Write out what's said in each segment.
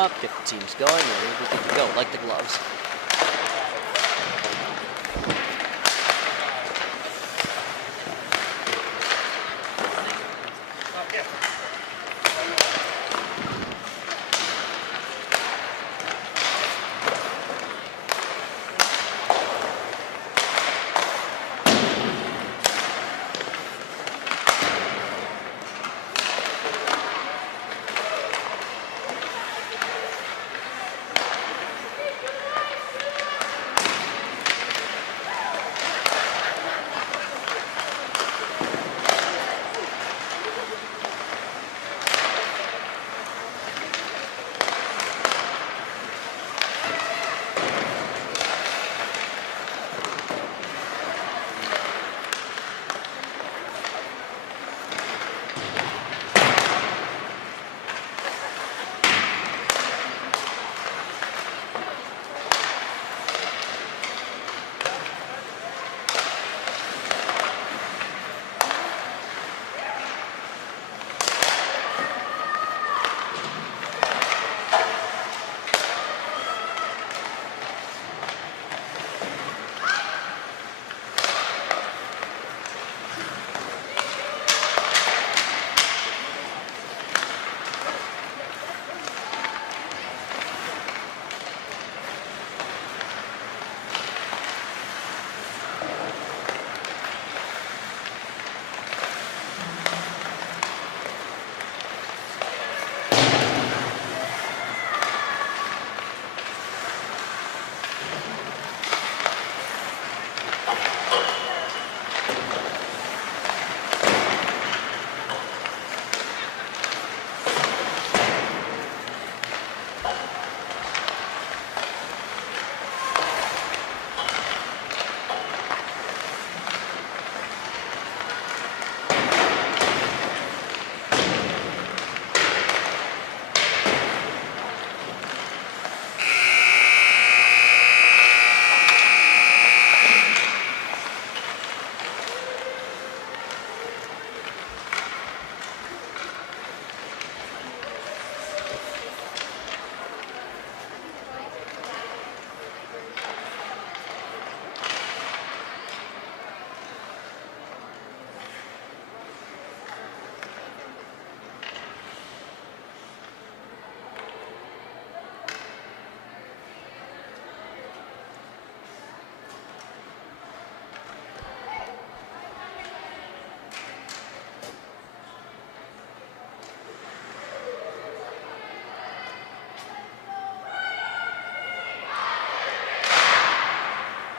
warm-up, get the teams going, and we'll be good to go, like the gloves.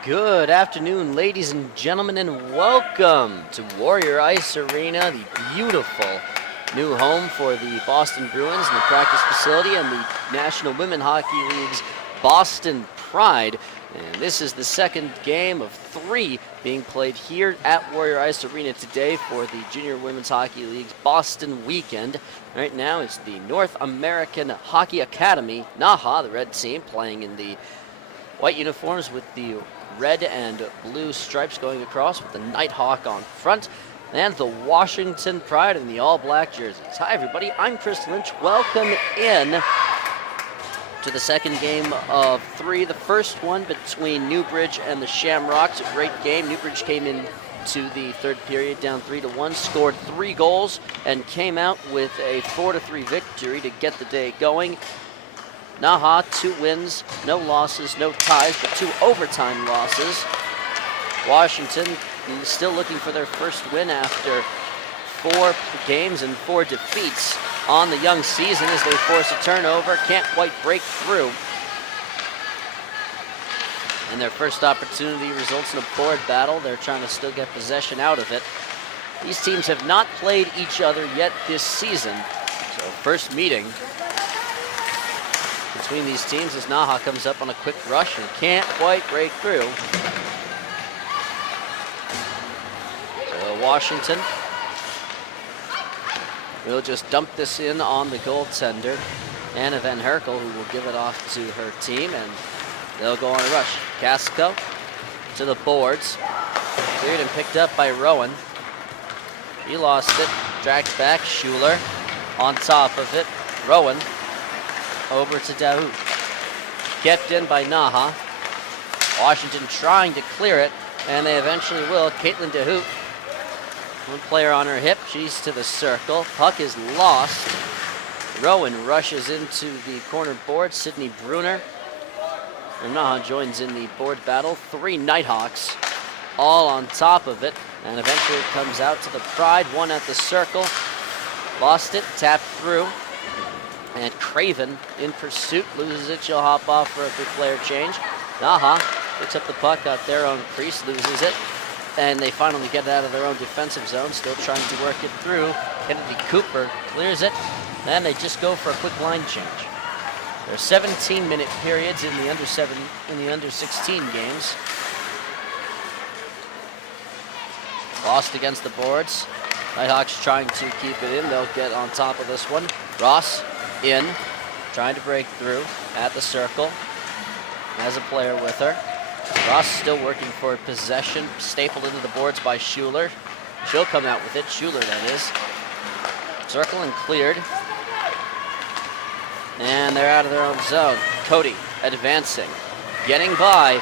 Good afternoon, ladies and gentlemen, and welcome to Warrior Ice Arena, the beautiful new home for the Boston Bruins and the practice facility and the National Women Hockey League's Boston Pride. And this is the second game of 3 being played here at Warrior Ice Arena today for the Junior Women's Hockey League's Boston weekend. Right now it's the North American Hockey Academy, NAHA, the red team, playing in the white uniforms with the red and blue stripes going across with the Nighthawk on front, and the Washington Pride in the all-black jerseys. Hi, everybody. I'm Chris Lynch. Welcome in to the second game of 3. The first one between Newbridge and the Shamrocks. A great game. Newbridge came in to the third period down 3-1, scored 3 goals, and came out with a 4-3 victory to get the day going. NAHA, 2 wins, no losses, no ties, but 2 overtime losses. Washington still looking for their first win after 4 games and 4 defeats on the young season as they force a turnover, can't quite break through. And their first opportunity results in a board battle. They're trying to still get possession out of it. These teams have not played each other yet this season, so first meeting between these teams as NAHA comes up on a quick rush and can't quite break through. So Washington will just dump this in on the goaltender, Anna Van Herkel, who will give it off to her team, and they'll go on a rush. Casco to the boards, cleared and picked up by Rowan. He lost it, dragged back, Schuler on top of it. Rowan over to DeHoot. Kept in by NAHA. Washington trying to clear it, and they eventually will. Caitlin DeHoot, one player on her hip. She's to the circle. Puck is lost. Rowan rushes into the corner board. Sydney Bruner from NAHA joins in the board battle. 3 Nighthawks all on top of it, and eventually it comes out to the Pride. One at the circle. Lost it, tapped through, and Craven in pursuit, loses it. She'll hop off for a big player change. NAHA picks up the puck out their own crease, loses it, and they finally get it out of their own defensive zone, still trying to work it through. Kennedy Cooper clears it, and they just go for a quick line change. There are 17-minute periods in the under 16 games. Lost against the boards. Nighthawks trying to keep it in. They'll get on top of this one. Ross in, trying to break through at the circle. Has a player with her. Ross still working for possession. Stapled into the boards by Schuler. She'll come out with it. Schuler, that is. Circle and cleared. And they're out of their own zone. Cody advancing. Getting by.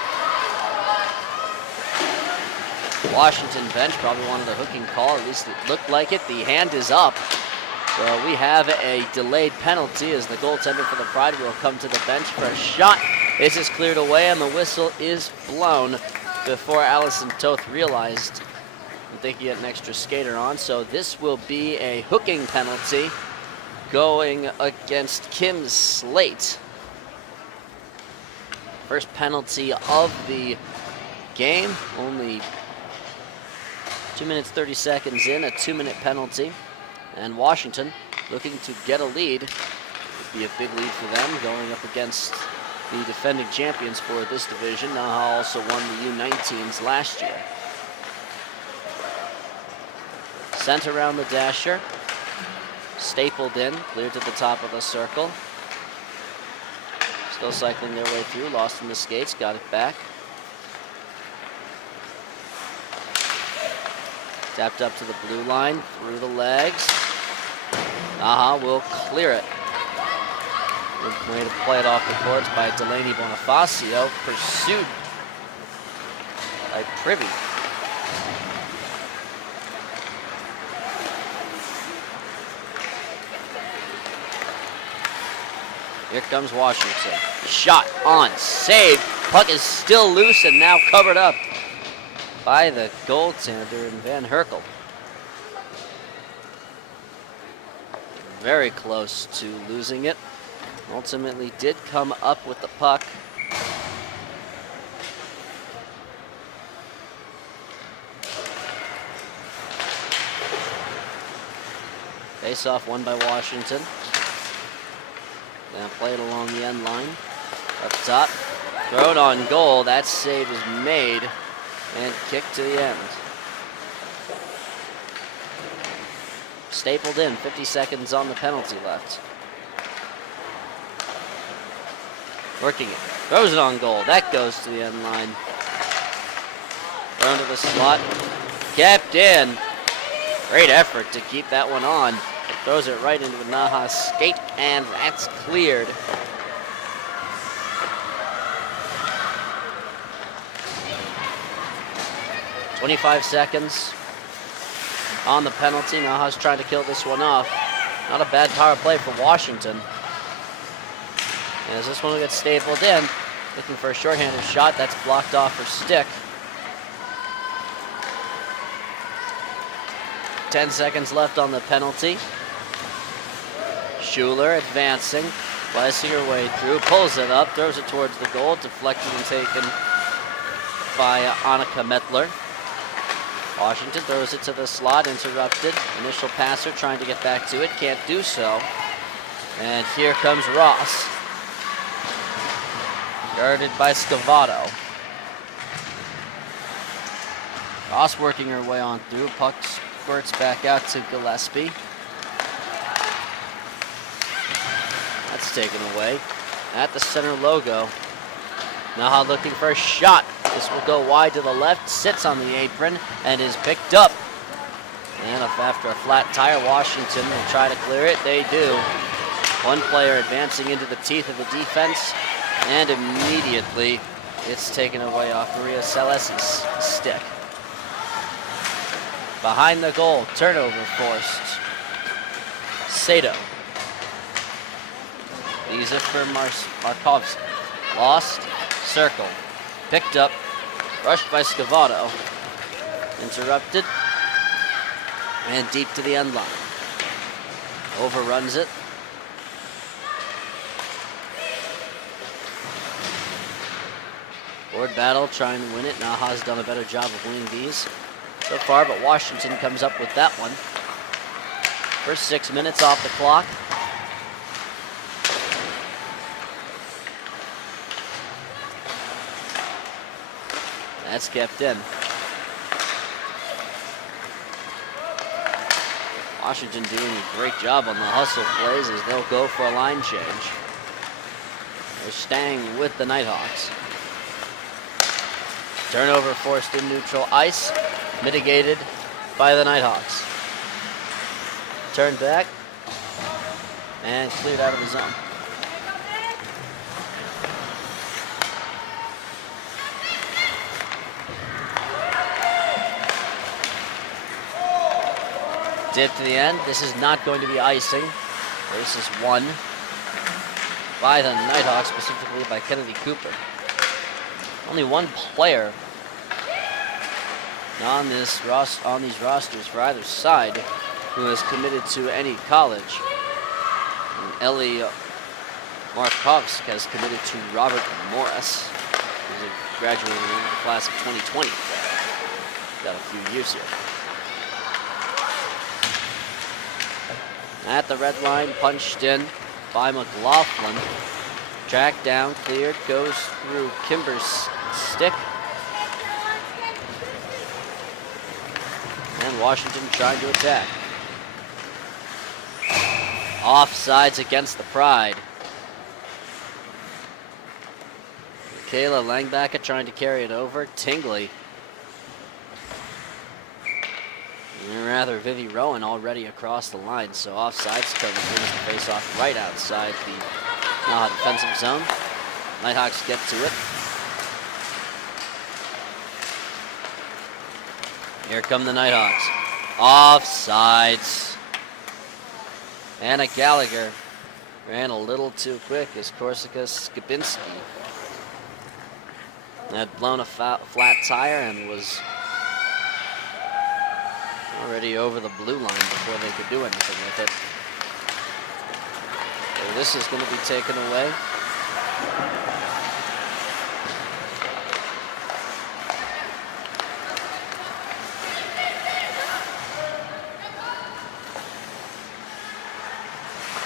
Washington bench probably wanted a hooking call. At least it looked like it. The hand is up. So we have a delayed penalty as the goaltender for the Pride will come to the bench for a shot. This is cleared away and the whistle is blown before Allison Toth realized that they could get an extra skater on. So this will be a hooking penalty going against Kim Slate. First penalty of the game. Only 2 minutes 30 seconds in, a 2-minute penalty. And Washington looking to get a lead. Would be a big lead for them going up against the defending champions for this division. NAHA also won the U-19s last year. Sent around the dasher. Stapled in, cleared to the top of the circle. Still cycling their way through, lost in the skates, got it back. Tapped up to the blue line, through the legs. NAHA will clear it. Good way to play it off the boards by Delaney Bonifacio, pursued by Privy. Here comes Washington. Shot on, saved. Puck is still loose and now covered up by the goaltender in Van Herkel. Very close to losing it. Ultimately did come up with the puck. Face off won by Washington. Now play it along the end line. Up top. Thrown on goal. That save is made. And kicked to the end. Stapled in. 50 seconds on the penalty left. Working it. Throws it on goal. That goes to the end line. Thrown to the slot. Kept in. Great effort to keep that one on. It throws it right into the NAHA skate, and that's cleared. .25 seconds on the penalty. NAHA's trying to kill this one off. Not a bad power play for Washington. And as this one gets stapled in, looking for a shorthanded shot, that's blocked off her stick. 10 seconds left on the penalty. Schuler advancing, slicing her way through, pulls it up, throws it towards the goal, deflected and taken by Annika Mettler. Washington throws it to the slot, interrupted. Initial passer trying to get back to it, can't do so. And here comes Ross. Guarded by Scavato. Ross working her way on through, puck squirts back out to Gillespie. That's taken away. At the center logo. NAHA looking for a shot. This will go wide to the left, sits on the apron, and is picked up. And after a flat tire, Washington will try to clear it. They do. One player advancing into the teeth of the defense, and immediately it's taken away off Maria Salesi's stick. Behind the goal, turnover forced. Sato. Lisa for Markovsky. Lost, circle, picked up, rushed by Scavato. Interrupted, and deep to the end line. Overruns it. Board battle, trying to win it. NAHA's done a better job of winning these so far, but Washington comes up with that one. First 6 minutes off the clock. That's kept in. Washington doing a great job on the hustle plays as they'll go for a line change. They're staying with the Nighthawks. Turnover forced in neutral ice, mitigated by the Nighthawks. Turned back and cleared out of the zone. Dip to the end. This is not going to be icing. This is won by the Nighthawks, specifically by Kennedy Cooper. Only one player on these rosters for either side who is committed to any college. And Ellie Markovsky has committed to Robert Morris, who's graduating in the class of 2020. Got a few years here. At the red line, punched in by McLaughlin. Tracked down, cleared, goes through Kimber's stick. And Washington trying to attack. Offsides against the Pride. Kayla Langbacka trying to carry it over. Tingley. And rather, Vivi Rowan already across the line, so offsides. Turner brings the face off right outside the NAHA defensive zone. Nighthawks get to it. Here come the Nighthawks. Offsides. Anna Gallagher ran a little too quick as Korsika Skibinski had blown a flat tire and was already over the blue line before they could do anything with it. So this is going to be taken away.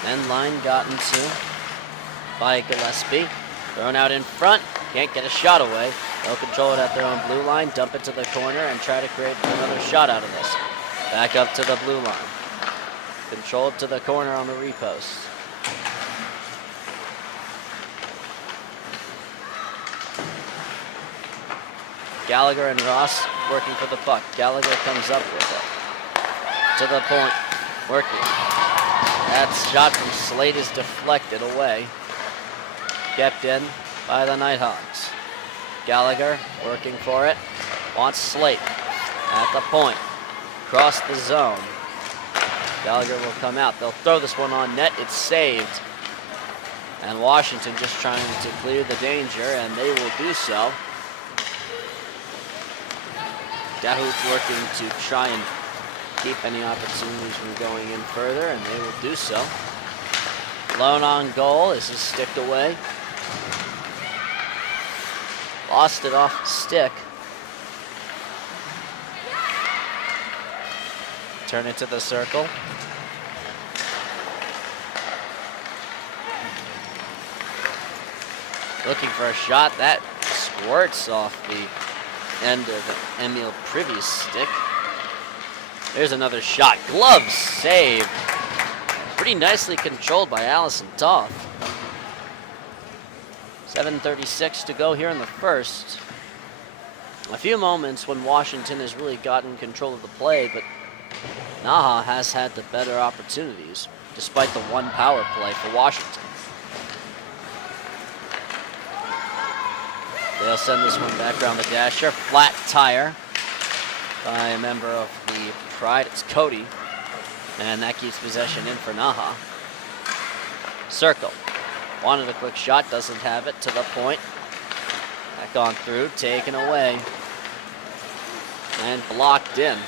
End line gotten to by Gillespie. Thrown out in front. Can't get a shot away. They'll control it at their own blue line, dump it to the corner, and try to create another shot out of this. Back up to the blue line. Controlled to the corner on the repost. Gallagher and Ross working for the puck. Gallagher comes up with it. To the point. Working. That shot from Slate is deflected away. Kept in by the Nighthawks. Gallagher working for it. Wants Slate at the point. Across the zone. Gallagher will come out. They'll throw this one on net. It's saved. And Washington just trying to clear the danger, and they will do so. Dahoud working to try and keep any opportunities from going in further, and they will do so. Lone on goal. This is sticked away. Lost it off the stick. Turn it to the circle. Looking for a shot. That squirts off the end of Emil Privy's stick. There's another shot. Glove save. Pretty nicely controlled by Allison Toth. 7:36 to go here in the first. A few moments when Washington has really gotten control of the play, but NAHA has had the better opportunities. despite the one power play for Washington. They'll send this one back around the dasher. Flat tire by a member of the Pride. It's Cody. And that keeps possession in for NAHA. Circle. Wanted a quick shot, doesn't have it to the point. Back on through, taken away. And blocked in.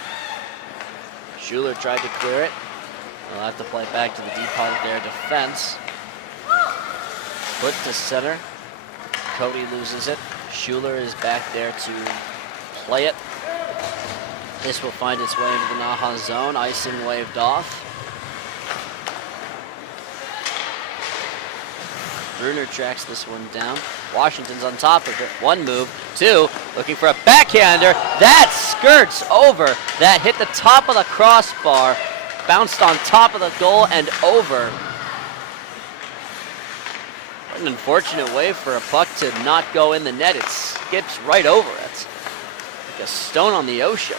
Schuler tried to clear it. They'll have to play back to the deep part of their defense. Put to center. Cody loses it. Schuler is back there to play it. This will find its way into the NAHA zone. Icing waved off. Bruner tracks this one down. Washington's on top of it. One move, two, looking for a backhander. That skirts over. That hit the top of the crossbar, bounced on top of the goal and over. What an unfortunate way for a puck to not go in the net. It skips right over it, like a stone on the ocean.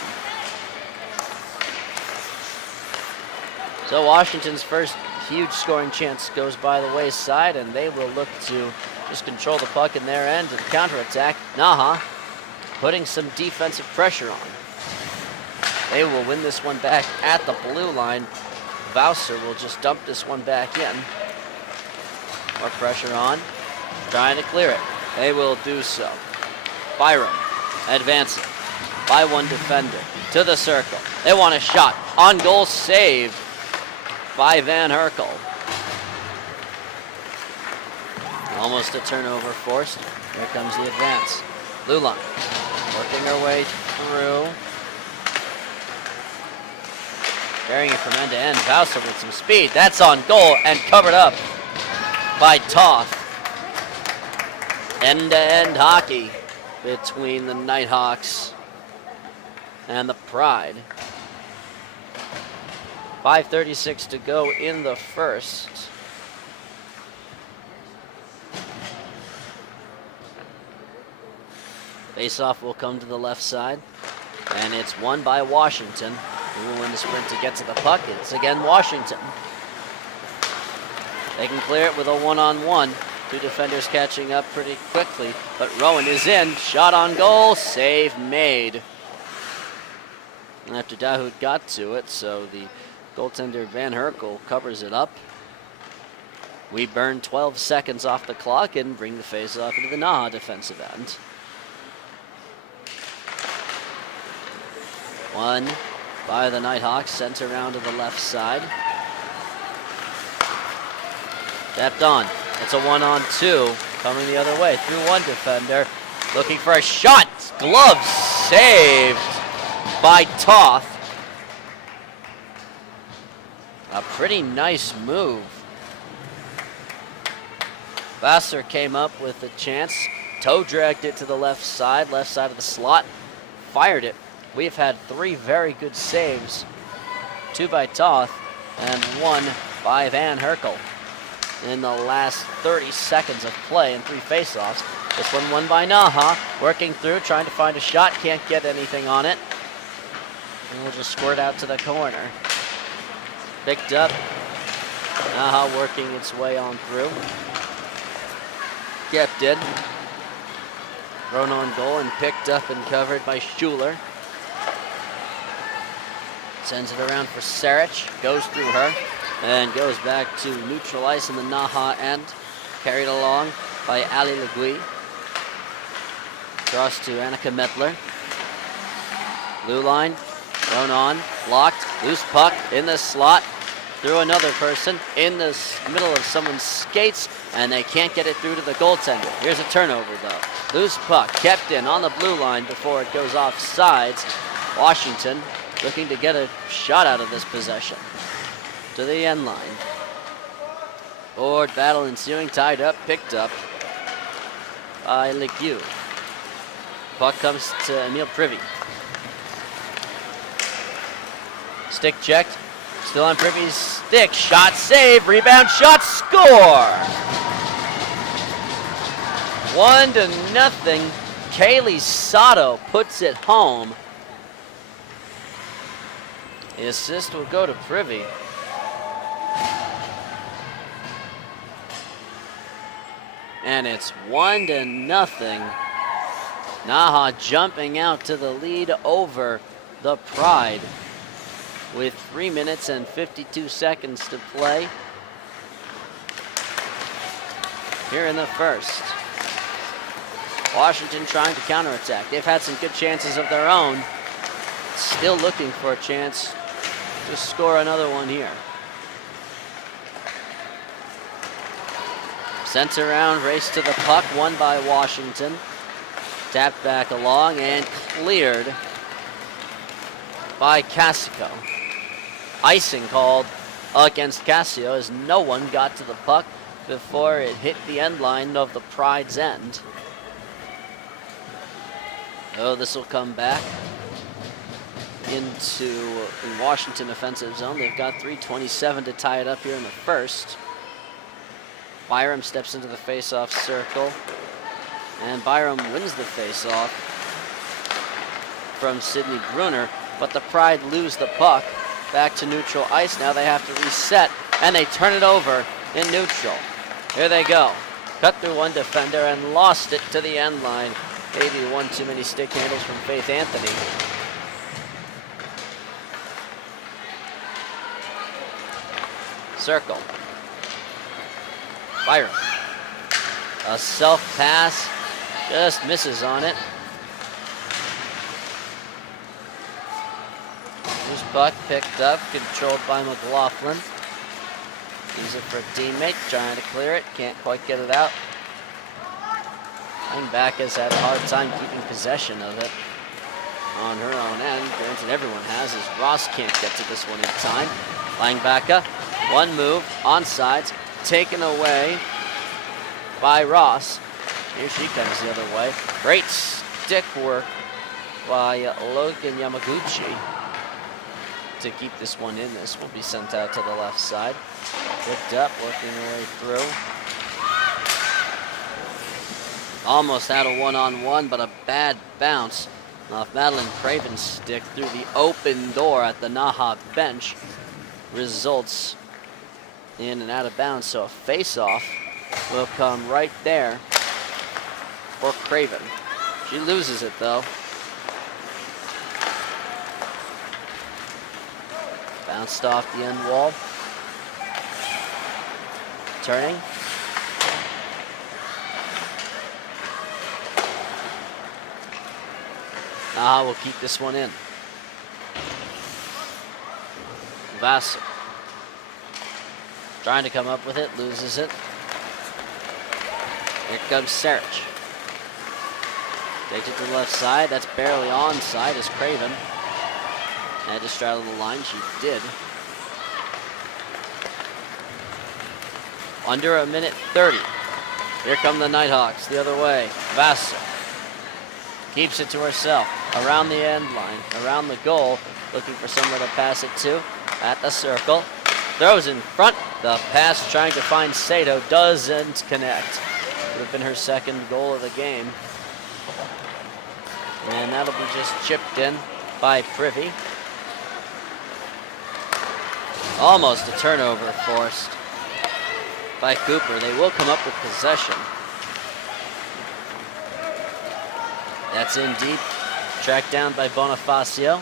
So Washington's first huge scoring chance goes by the wayside, and they will look to just control the puck in their end and counterattack. NAHA putting some defensive pressure on. They will win this one back at the blue line. Vouser will just dump this one back in. More pressure on, trying to clear it. They will do so. Byram advancing by one defender to the circle. They want a shot. On goal, saved by Van Herkel. Almost a turnover forced. Here comes the advance. Blue line working her way through. Carrying it from end to end. Vouser with some speed. That's on goal and covered up by Toth. End-to-end hockey between the Nighthawks and the Pride. 5:36 to go in the first. Face-off will come to the left side, and it's won by Washington. Who will win the sprint to get to the puck? It's again Washington. They can clear it with a one-on-one. Two defenders catching up pretty quickly, but Rowan is in. Shot on goal, save made. After Dahoud got to it, so the goaltender Van Herkel covers it up. We burn 12 seconds off the clock and bring the face-off into the NAHA defensive end. One by the Nighthawks, sent around to the left side. Stepped on. It's a 1-on-2 coming the other way through one defender. Looking for a shot. Glove saved by Toth. A pretty nice move. Vassar came up with a chance. Toe dragged it to the left side of the slot. Fired it. We've had three very good saves. Two by Toth and one by Van Herkel in the last 30 seconds of play and three faceoffs. This one won by NAHA, working through, trying to find a shot, can't get anything on it. And we'll just squirt out to the corner. Picked up. NAHA working its way on through. Kept it. Thrown on goal and picked up and covered by Schuler. Sends it around for Sarich, goes through her, and goes back to neutral ice in the NAHA end. Carried along by Ali Legui. Cross to Annika Mettler. Blue line, thrown on, blocked, loose puck in the slot. Through another person in the middle of someone's skates, and they can't get it through to the goaltender. Here's a turnover though. Loose puck kept in on the blue line before it goes off sides. Washington looking to get a shot out of this possession. To the end line. Board battle ensuing, tied up, picked up by Legue. Puck comes to Emil Privy. Stick checked. Still on Privy's stick. Shot, save, rebound, shot, score! 1-0. Kaylee Sato puts it home. The assist will go to Privy. and it's 1-0. NAHA jumping out to the lead over the Pride with 3 minutes and 52 seconds to play here in the first. Washington trying to counterattack. They've had some good chances of their own. Still looking for a chance to score another one here. Sent around, race to the puck, won by Washington. Tapped back along and cleared by Casico. Icing called against Casio as no one got to the puck before it hit the end line of the Pride's end. Oh, this will come back into Washington offensive zone. They've got 3:27 to tie it up here in the first. Byram steps into the face-off circle, and Byram wins the face-off from Sidney Bruner, but the Pride lose the puck back to neutral ice. Now they have to reset, and they turn it over in neutral. Here they go. Cut through one defender and lost it to the end line. Maybe one too many stick handles from Faith Anthony. Circle. Byram. A self-pass, just misses on it. Loose puck picked up, controlled by McLaughlin. Use it for a teammate, trying to clear it, can't quite get it out. Back has had a hard time keeping possession of it on her own end. Granted, everyone has, as Ross can't get to this one in time. Langbacka, one move, onside, taken away by Ross. Here she comes the other way. Great stick work by Logan Yamaguchi to keep this one in. This will be sent out to the left side. Picked up, working her way through. Almost had a one-on-one, but a bad bounce off Madeline Craven's stick through the open door at the NAHA bench results in an out of bounds. So a face-off will come right there for Craven. She loses it though. Bounced off the end wall. Turning. NAHA will keep this one in. Vassar. Trying to come up with it, loses it. Here comes Serich. Takes it to the left side. That's barely onside as Craven had to straddle the line. She did. Under 1:30. Here come the Nighthawks the other way. Vassar keeps it to herself. Around the end line, around the goal, looking for somewhere to pass it to. At the circle. Throws in front. The pass trying to find Sato doesn't connect. Would have been her second goal of the game. And that'll be just chipped in by Privy. Almost a turnover forced by Cooper. They will come up with possession. That's in deep. Tracked down by Bonifacio.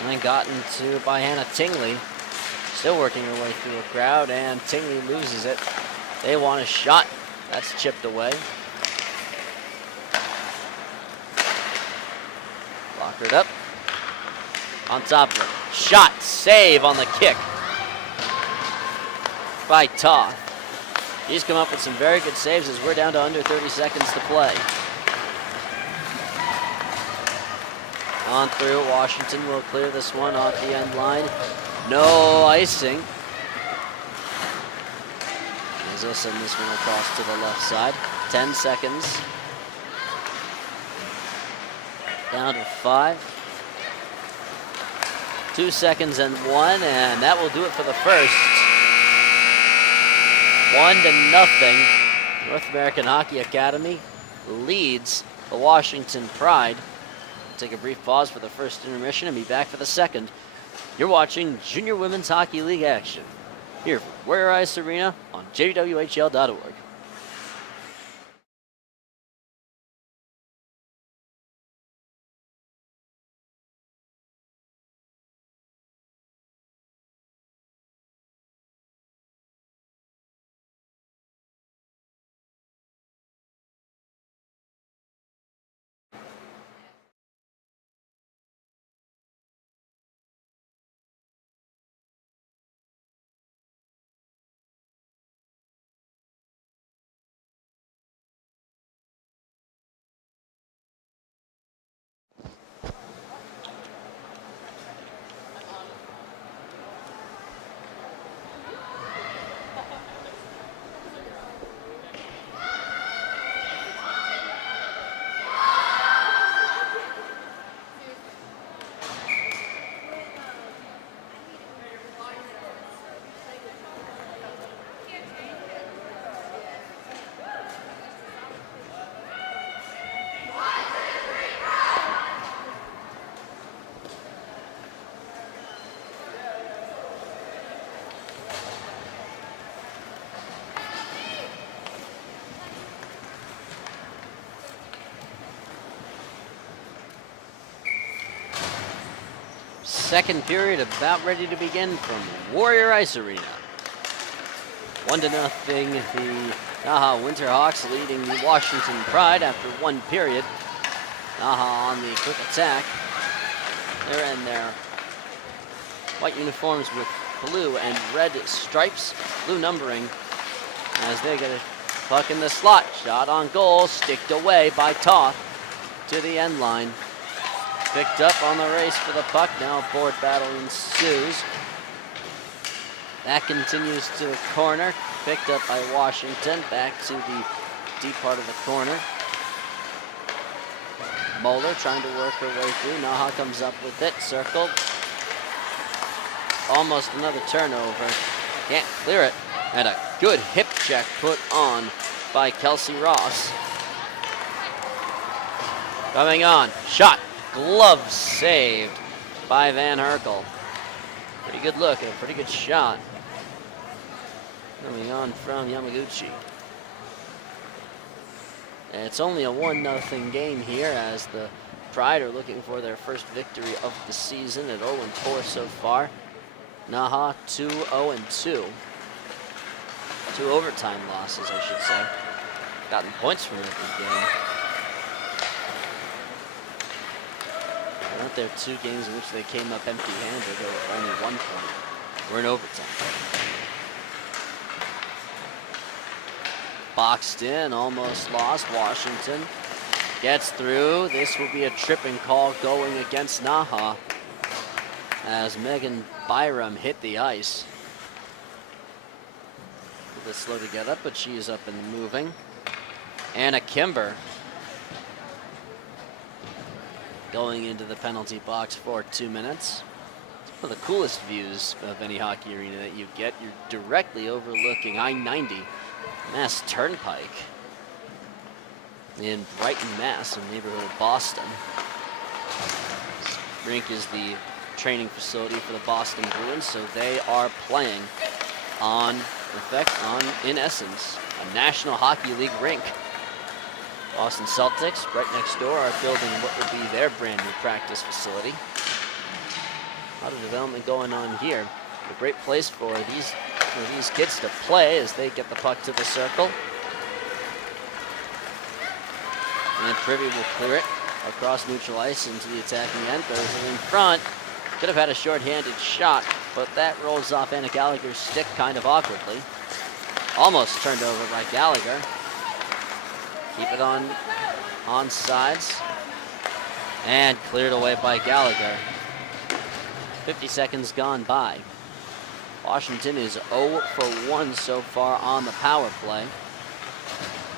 And then gotten to by Hannah Tingley. Still working her way through a crowd, and Tingley loses it. They want a shot. That's chipped away. Lockered up. On top of it. Shot. Save on the kick by Toth. He's come up with some very good saves as we're down to under 30 seconds to play. On through. Washington will clear this one off the end line. No icing. As they'll send this one across to the left side. 10 seconds. Down to 5. 2 seconds and 1, and that will do it for the first. 1-0. North American Hockey Academy leads the Washington Pride. Take a brief pause for the first intermission and be back for the second. You're watching Junior Women's Hockey League action here from Warrior Ice Arena on JWHL.org. second period about ready to begin from Warrior Ice Arena. 1-0, the NAHA Winterhawks leading the Washington Pride after one period. NAHA on the quick attack. They're in their white uniforms with blue and red stripes, blue numbering, as they get a puck in the slot. Shot on goal, sticked away by Toth to the end line. Picked up on the race for the puck. Now a board battle ensues. That continues to the corner. Picked up by Washington. Back to the deep part of the corner. Moeller trying to work her way through. NAHA comes up with it. Circled. Almost another turnover. Can't clear it. And a good hip check put on by Kelsey Ross. Coming on. Shot. Glove saved by Van Herkel. Pretty good look and a pretty good shot. Coming on from Yamaguchi. And it's only a 1-0 game here as the Pride are looking for their first victory of the season at 0-4 so far. NAHA 2-0-2. 2 overtime losses, I should say. Gotten points from every game. Weren't there 2 games in which they came up empty-handed or only 1 point? We're in overtime. Boxed in, almost lost. Washington gets through. This will be a tripping call going against NAHA as Megan Byram hit the ice. A bit slow to get up, but she is up and moving. Anna Kimber going into the penalty box for 2 minutes. It's one of the coolest views of any hockey arena that you get. You're directly overlooking I-90, Mass Turnpike, in Brighton, Mass, in the neighborhood of Boston. This rink is the training facility for the Boston Bruins, so they are playing in essence, a National Hockey League rink. Boston Celtics, right next door, are building what will be their brand new practice facility. A lot of development going on here. A great place for these kids to play as they get the puck to the circle. And Privy will clear it across neutral ice into the attacking end. Throws it in front. Could have had a short-handed shot, but that rolls off Anna Gallagher's stick kind of awkwardly. Almost turned over by Gallagher. Keep it on sides. And cleared away by Gallagher. 50 seconds gone by. Washington is 0 for 1 so far on the power play.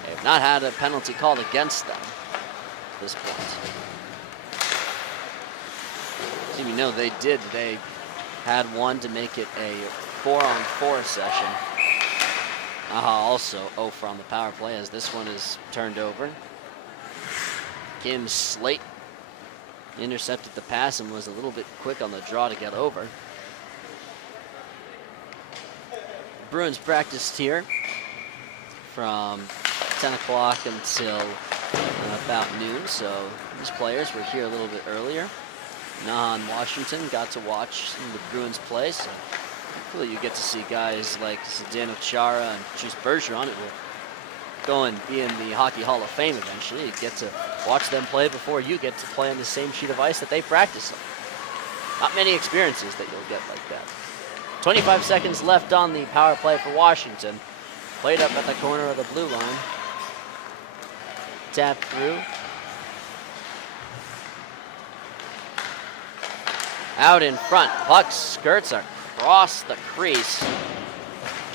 They've not had a penalty called against them at this point. You know they did. They had one to make it a 4-on-4 session. NAHA also 0 for on the power play as this one is turned over. Kim Slate intercepted the pass and was a little bit quick on the draw to get over. Bruins practiced here from 10 o'clock until about noon, so these players were here a little bit earlier. NAHA and Washington got to watch some of the Bruins play, so hopefully you get to see guys like Zdeno Chara and Patrice Bergeron, who will go and be in the Hockey Hall of Fame eventually. You get to watch them play before you get to play on the same sheet of ice that they practice on. Not many experiences that you'll get like that. 25 seconds left on the power play for Washington. Played up at the corner of the blue line. Tapped through. Out in front, puck skirts across the crease.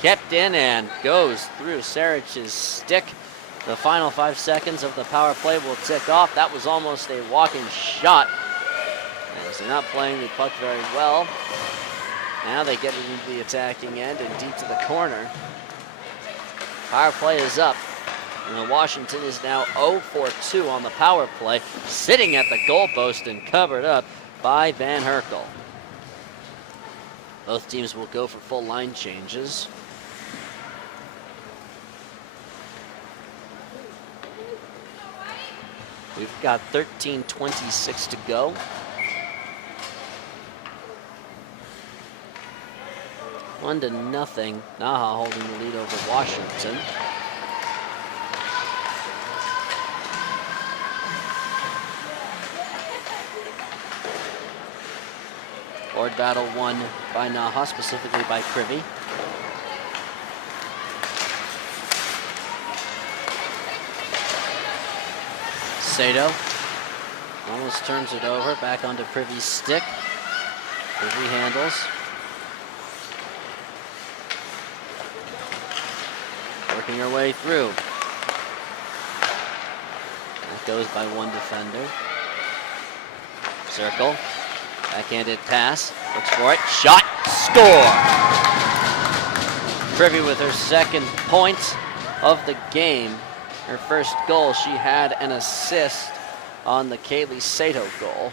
Kept in and goes through Sarich's stick. The final 5 seconds of the power play will tick off. That was almost a walking shot, as they're not playing the puck very well. Now they get it into the attacking end and deep to the corner. Power play is up. And Washington is now 0 for 2 on the power play, sitting at the goalpost and covered up by Van Herkel. Both teams will go for full line changes. We've got 13:26 to go. 1-0. NAHA holding the lead over Washington. Board battle won by NAHA, specifically by Privy. Sato almost turns it over, back onto Privy's stick. Privy handles. Working her way through. That goes by one defender. Circle. Backhanded pass. Looks for it. Shot. Score! Privy with her second point of the game. Her first goal. She had an assist on the Kaylee Sato goal.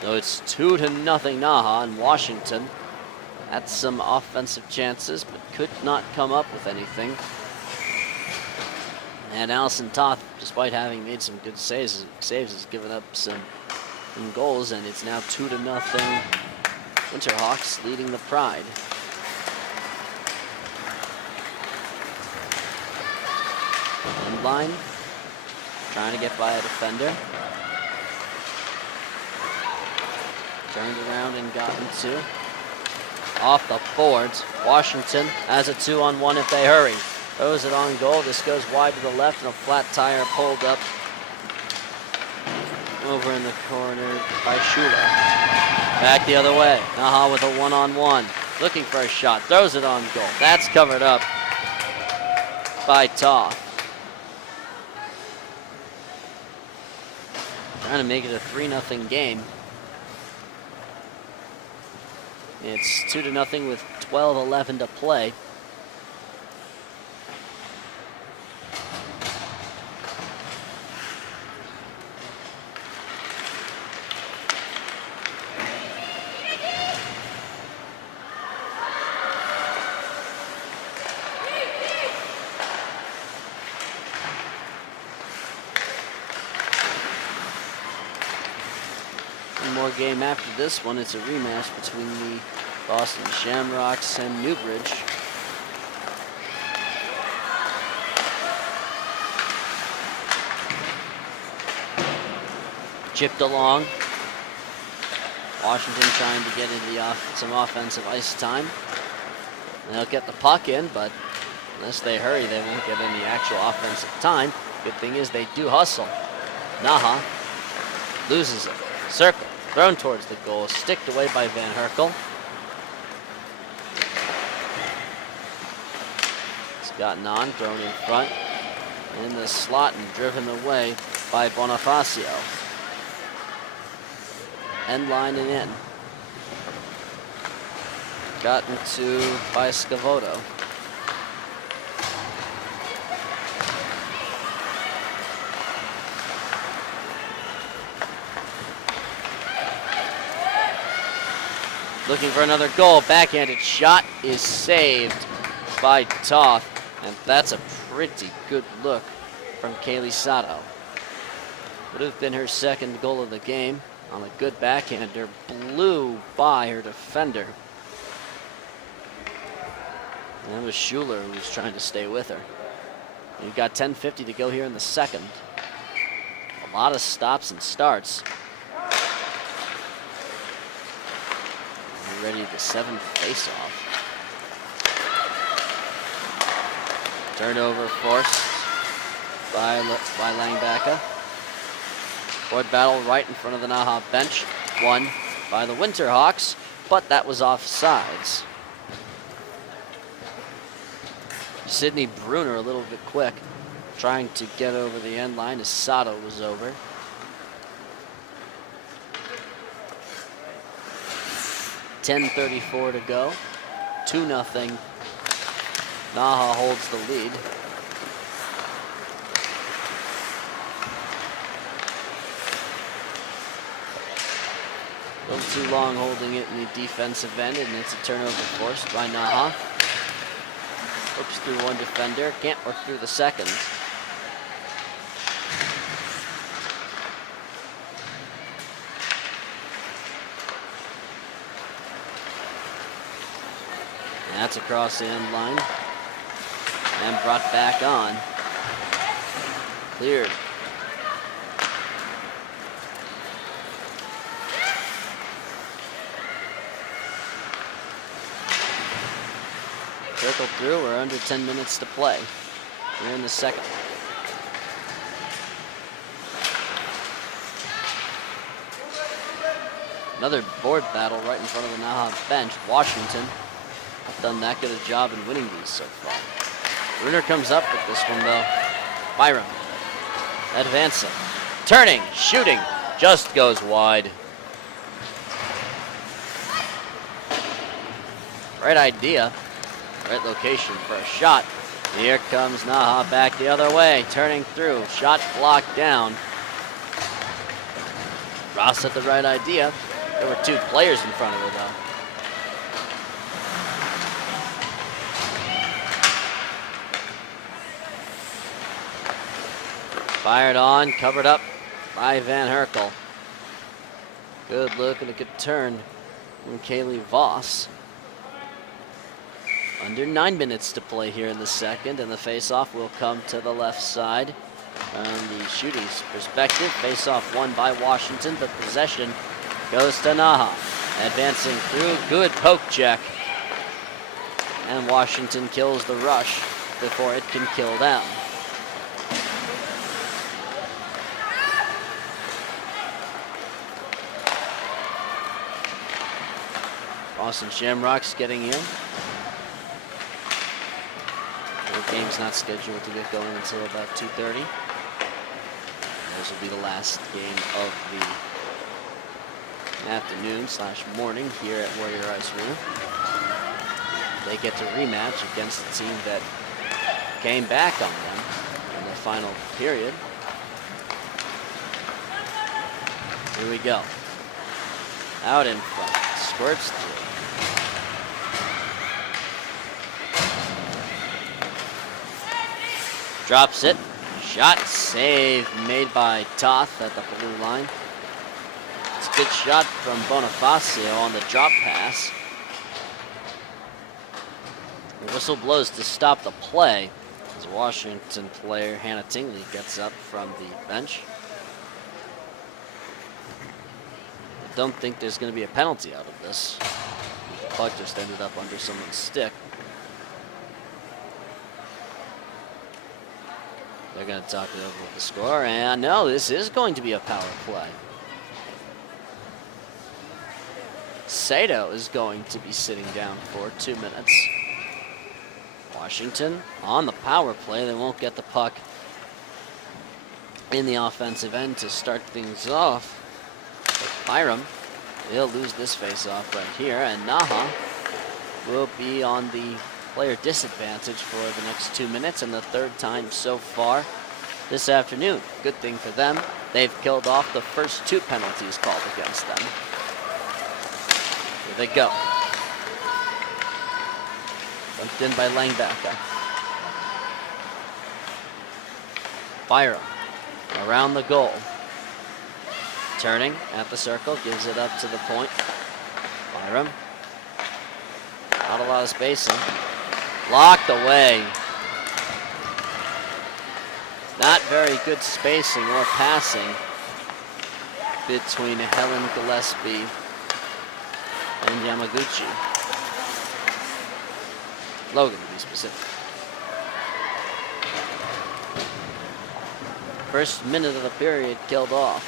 So it's 2-0 NAHA in Washington. Had some offensive chances, but could not come up with anything. And Allison Toth, despite having made some good saves has given up some goals, and it's now 2-0 Winterhawks leading the Pride. End line, trying to get by a defender. Turned around and got into. Off the boards. Washington has a 2-on-1 if they hurry. Throws it on goal. This goes wide to the left, and a flat tire pulled up over in the corner by Schuler. Back the other way. NAHA with a 1-on-1. Looking for a shot. Throws it on goal. That's covered up by Toth. Trying to make it a 3-0 game. It's 2-0 with 12:11 to play. One more game after this one. It's a rematch between the Boston Shamrocks and Newbridge. Chipped along. Washington trying to get into some offensive ice time. They'll get the puck in, but unless they hurry, they won't get any actual offensive time. Good thing is they do hustle. NAHA loses it. Circle. Thrown towards the goal. Sticked away by Van Herkel. Gotten on, thrown in front, in the slot and driven away by Bonifacio. End line and in. Gotten to by Scavoto. Looking for another goal. Backhanded shot is saved by Toth. And that's a pretty good look from Kaylee Sato. Would have been her second goal of the game on a good backhander. Blew by her defender. And that was Schuler who was trying to stay with her. And you've got 10:50 to go here in the second. A lot of stops and starts. We're ready to 7th face-off. Turnover forced by Langbacka. Board battle right in front of the NAHA bench. Won by the Winterhawks, but that was offsides. Sydney Bruner a little bit quick, trying to get over the end line as Sato was over. .10:34 to go. 2-0. NAHA holds the lead. A little too long holding it in the defensive end, and it's a turnover forced by NAHA. Hooks through one defender, can't work through the second. That's across the end line. And brought back on. Cleared. Circle through. We're under 10 minutes to play. We're in the second. Another board battle right in front of the NAHA bench. Washington have done that good a job in winning these so far. Bruner comes up with this one though. Byram advancing, turning, shooting, just goes wide. Right idea, right location for a shot. Here comes NAHA back the other way, turning through, shot blocked down. Ross had the right idea. There were two players in front of her though. Fired on, covered up by Van Herkel. Good look and a good turn from Kaylee Voss. Under 9 minutes to play here in the second, and the face-off will come to the left side. From the shooting perspective, face-off won by Washington, but possession goes to NAHA. Advancing through, good poke check. And Washington kills the rush before it can kill them. Boston Shamrocks getting in. The game's not scheduled to get going until about 2:30. This will be the last game of the afternoon/morning here at Warrior Ice Arena. They get to rematch against the team that came back on them in the final period. Here we go. Out in front, squirts through. Drops it. Shot save made by Toth at the blue line. It's a good shot from Bonifacio on the drop pass. The whistle blows to stop the play as Washington player Hannah Tingley gets up from the bench. I don't think there's going to be a penalty out of this. The puck just ended up under someone's stick. They're going to talk it over with the score, and no, this is going to be a power play. Sato is going to be sitting down for 2 minutes. Washington on the power play. They won't get the puck in the offensive end to start things off. But Byram, he'll lose this face-off right here, and NAHA will be on the player disadvantage for the next 2 minutes, and the third time so far this afternoon. Good thing for them. They've killed off the first 2 penalties called against them. Here they go. Bumped in by Langbacka. Byram around the goal. Turning at the circle, gives it up to the point. Byram. Not a lot of spacing. Blocked away. Not very good spacing or passing between Helen Gillespie and Yamaguchi. Logan, to be specific. First minute of the period killed off.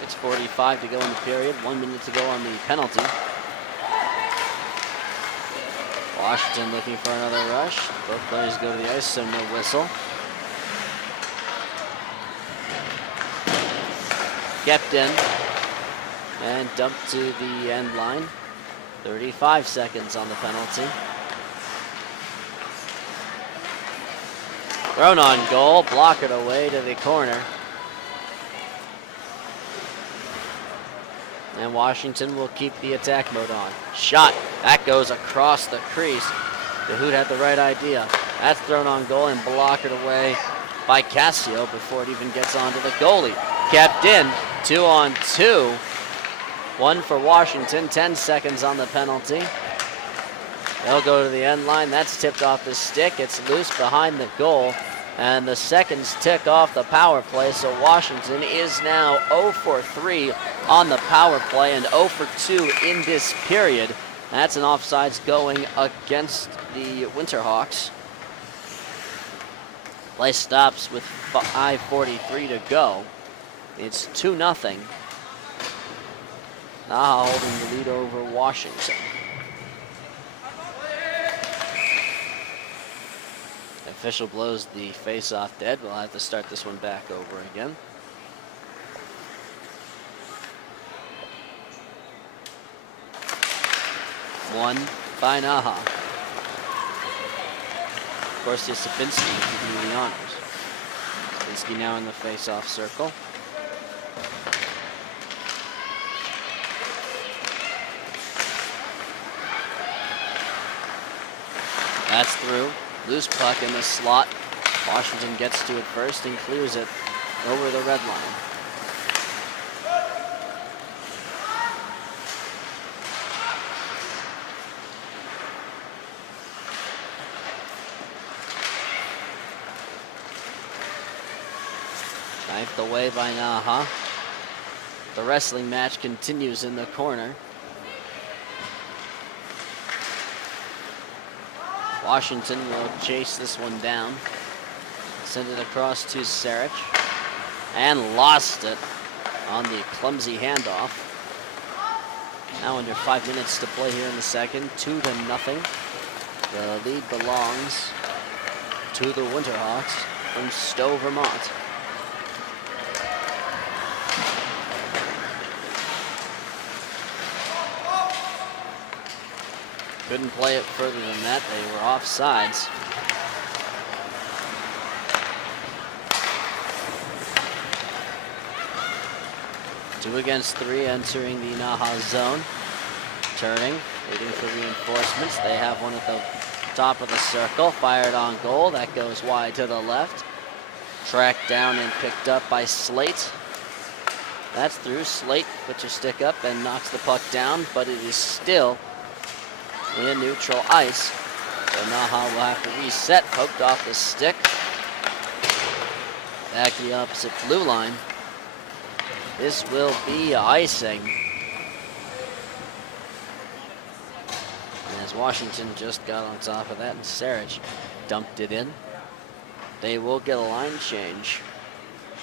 6:45 to go in the period. 1 minute to go on the penalty. Washington looking for another rush. Both players go to the ice, so no whistle. Kept in and dumped to the end line. 35 seconds on the penalty. Thrown on goal, block it away to the corner. And Washington will keep the attack mode on. Shot, that goes across the crease. The Hoot had the right idea. That's thrown on goal and blocked away by Cassio before it even gets onto the goalie. Kept in, 2-on-2. One for Washington, 10 seconds on the penalty. They'll go to the end line. That's tipped off the stick. It's loose behind the goal. And the seconds tick off the power play. So Washington is now 0 for 3 on the power play and 0 for 2 in this period. That's an offsides going against the Winterhawks. Play stops with 5:43 to go. It's 2-0. NAHA holding the lead over Washington. Official blows the face-off dead. We'll have to start this one back over again. One by NAHA. Of course, it's Sabinski giving the honors. Sabinski now in the face-off circle. That's through. Loose puck in the slot. Washington gets to it first and clears it over the red line. Knifed away by NAHA. The wrestling match continues in the corner. Washington will chase this one down. Send it across to Sarich. And lost it on the clumsy handoff. Now under 5 minutes to play here in the second. 2-0. The lead belongs to the Winterhawks from Stowe, Vermont. Couldn't play it further than that. They were offsides. Two against three entering the NAHA zone. Turning, waiting for reinforcements. They have one at the top of the circle. Fired on goal. That goes wide to the left. Tracked down and picked up by Slate. That's through. Slate puts her stick up and knocks the puck down, but it is still in neutral ice. So NAHA will have to reset. Poked off the stick. Back the opposite blue line. This will be icing. And as Washington just got on top of that and Sarich dumped it in. They will get a line change,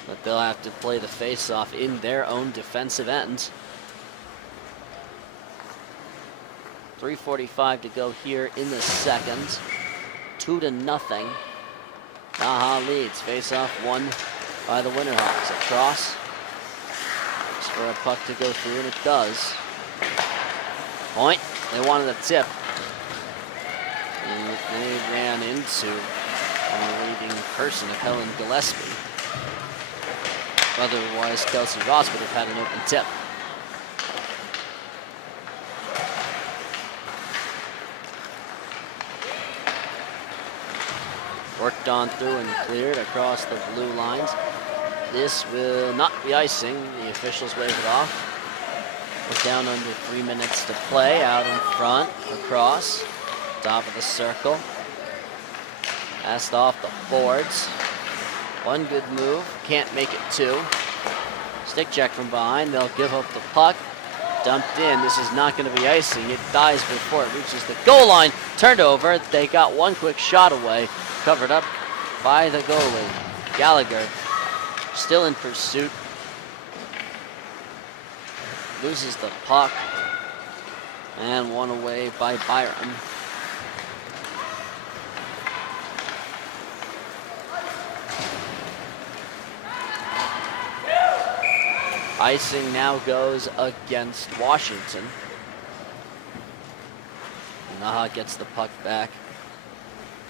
but they'll have to play the face-off in their own defensive end. 3:45 to go here in the second. 2-0. NAHA leads. Face-off won by the Winterhawks. Across. Just for a puck to go through, and it does. Point. They wanted a tip. And they ran into a leading person of Helen Gillespie. Otherwise, Kelsey Ross would have had an open tip. Worked on through and cleared across the blue lines. This will not be icing. The officials wave it off. We're down under 3 minutes to play. Out in front, across, top of the circle. Passed off the boards. One good move, can't make it two. Stick check from behind. They'll give up the puck. Dumped in. This is not going to be icing. It dies before it reaches the goal line. Turned over. They got one quick shot away. Covered up by the goalie. Gallagher still in pursuit. Loses the puck. And one away by Byron. Icing now goes against Washington. NAHA gets the puck back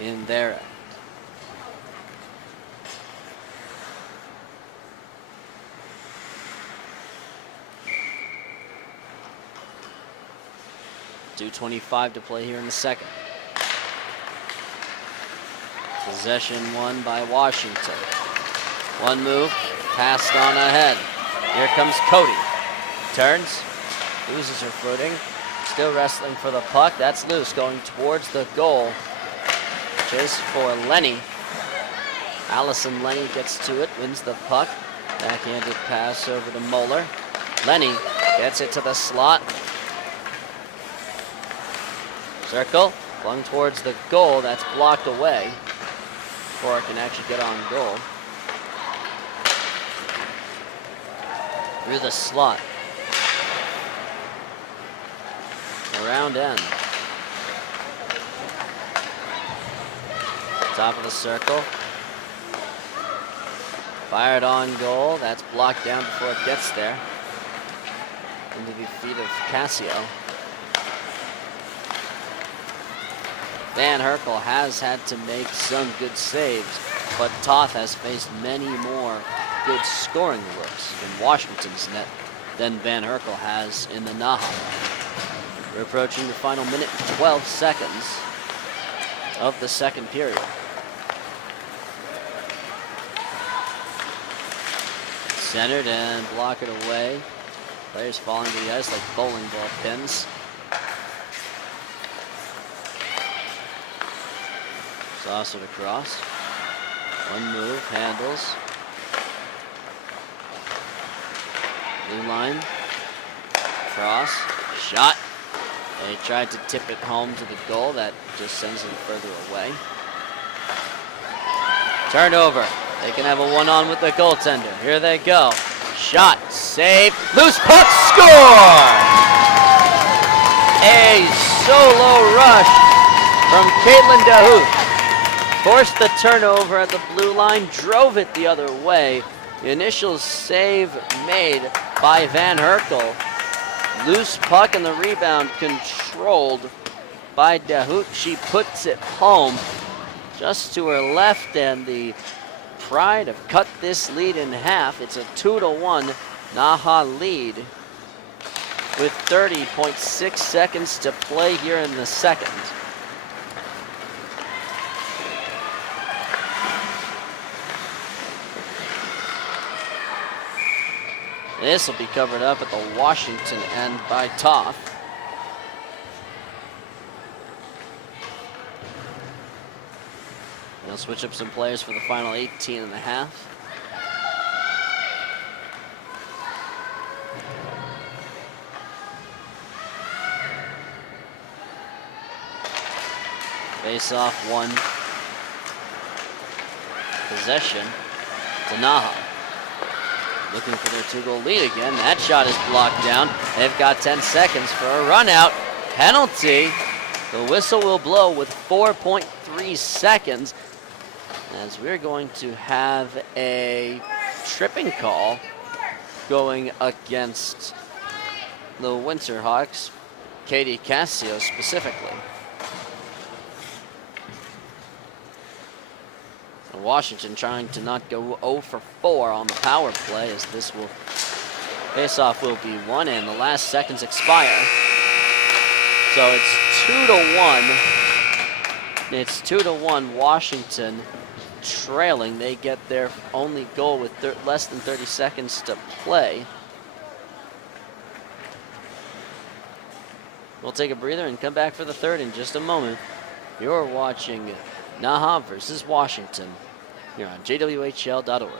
in their end. .225 to play here in the second. Possession won by Washington. One move, passed on ahead. Here comes Cody. Turns, loses her footing. Still wrestling for the puck. That's loose, going towards the goal, which is for Lenny. Allison Lenny gets to it, wins the puck. Backhanded pass over to Moeller. Lenny gets it to the slot. Circle, flung towards the goal. That's blocked away before it can actually get on goal. Through the slot. Around end. Top of the circle. Fired on goal. That's blocked down before it gets there. Into the feet of Cassio. Van Herkel has had to make some good saves, but Toth has faced many more good scoring looks in Washington's net than Van Herkel has in the NAHA. We're approaching the final minute and 12 seconds of the second period. Centered and block it away. Players falling to the ice like bowling ball pins. Saucered across. One move, handles. Blue line. Cross. Shot. They tried to tip it home to the goal. That just sends it further away. Turnover. They can have a one-on with the goaltender. Here they go. Shot, save, loose puck, score! A solo rush from Caitlin DeHoot. Forced the turnover at the blue line, drove it the other way. The initial save made by Van Herkel. Loose puck and the rebound controlled by DeHoot. She puts it home just to her left, and the Pride have cut this lead in half. It's a 2-1 NAHA lead with 30.6 seconds to play here in the second. This will be covered up at the Washington end by Toth. They'll switch up some players for the final 18 and a half. Face off one. Possession to NAHA. Looking for their 2-goal lead again. That shot is blocked down. They've got 10 seconds for a run out. Penalty. The whistle will blow with 4.3 seconds. As we're going to have a tripping call going against the Winterhawks, Katie Cassio specifically. And Washington trying to not go 0 for 4 on the power play, as this will face-off will be won and the last seconds expire. So it's 2-1. It's 2-1 Washington trailing. They get their only goal with less than 30 seconds to play. We'll take a breather and come back for the third in just a moment. You're watching NAHA versus Washington here on JWHL.org.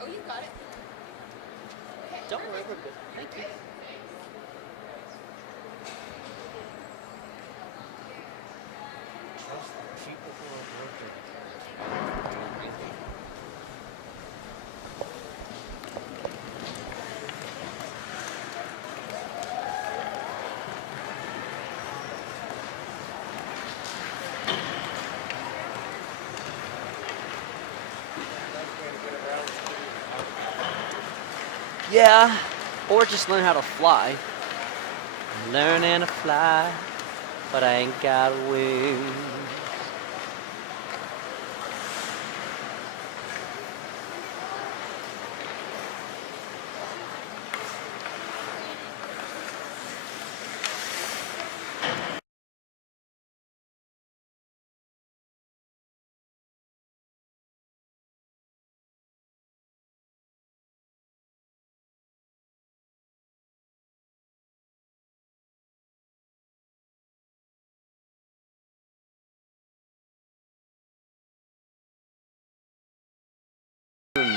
Oh, you got it. Okay. Don't worry, we're good. Thank you. Trust the people who are working. Yeah, or just learn how to fly. Learning to fly, but I ain't got wings.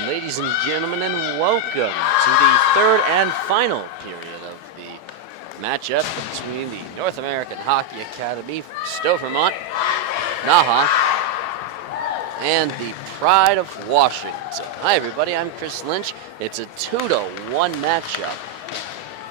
Ladies and gentlemen, and welcome to the third and final period of the matchup between the North American Hockey Academy, Stowe, Vermont, NAHA, and the Pride of Washington. Hi everybody, I'm Chris Lynch. It's a 2-1 matchup.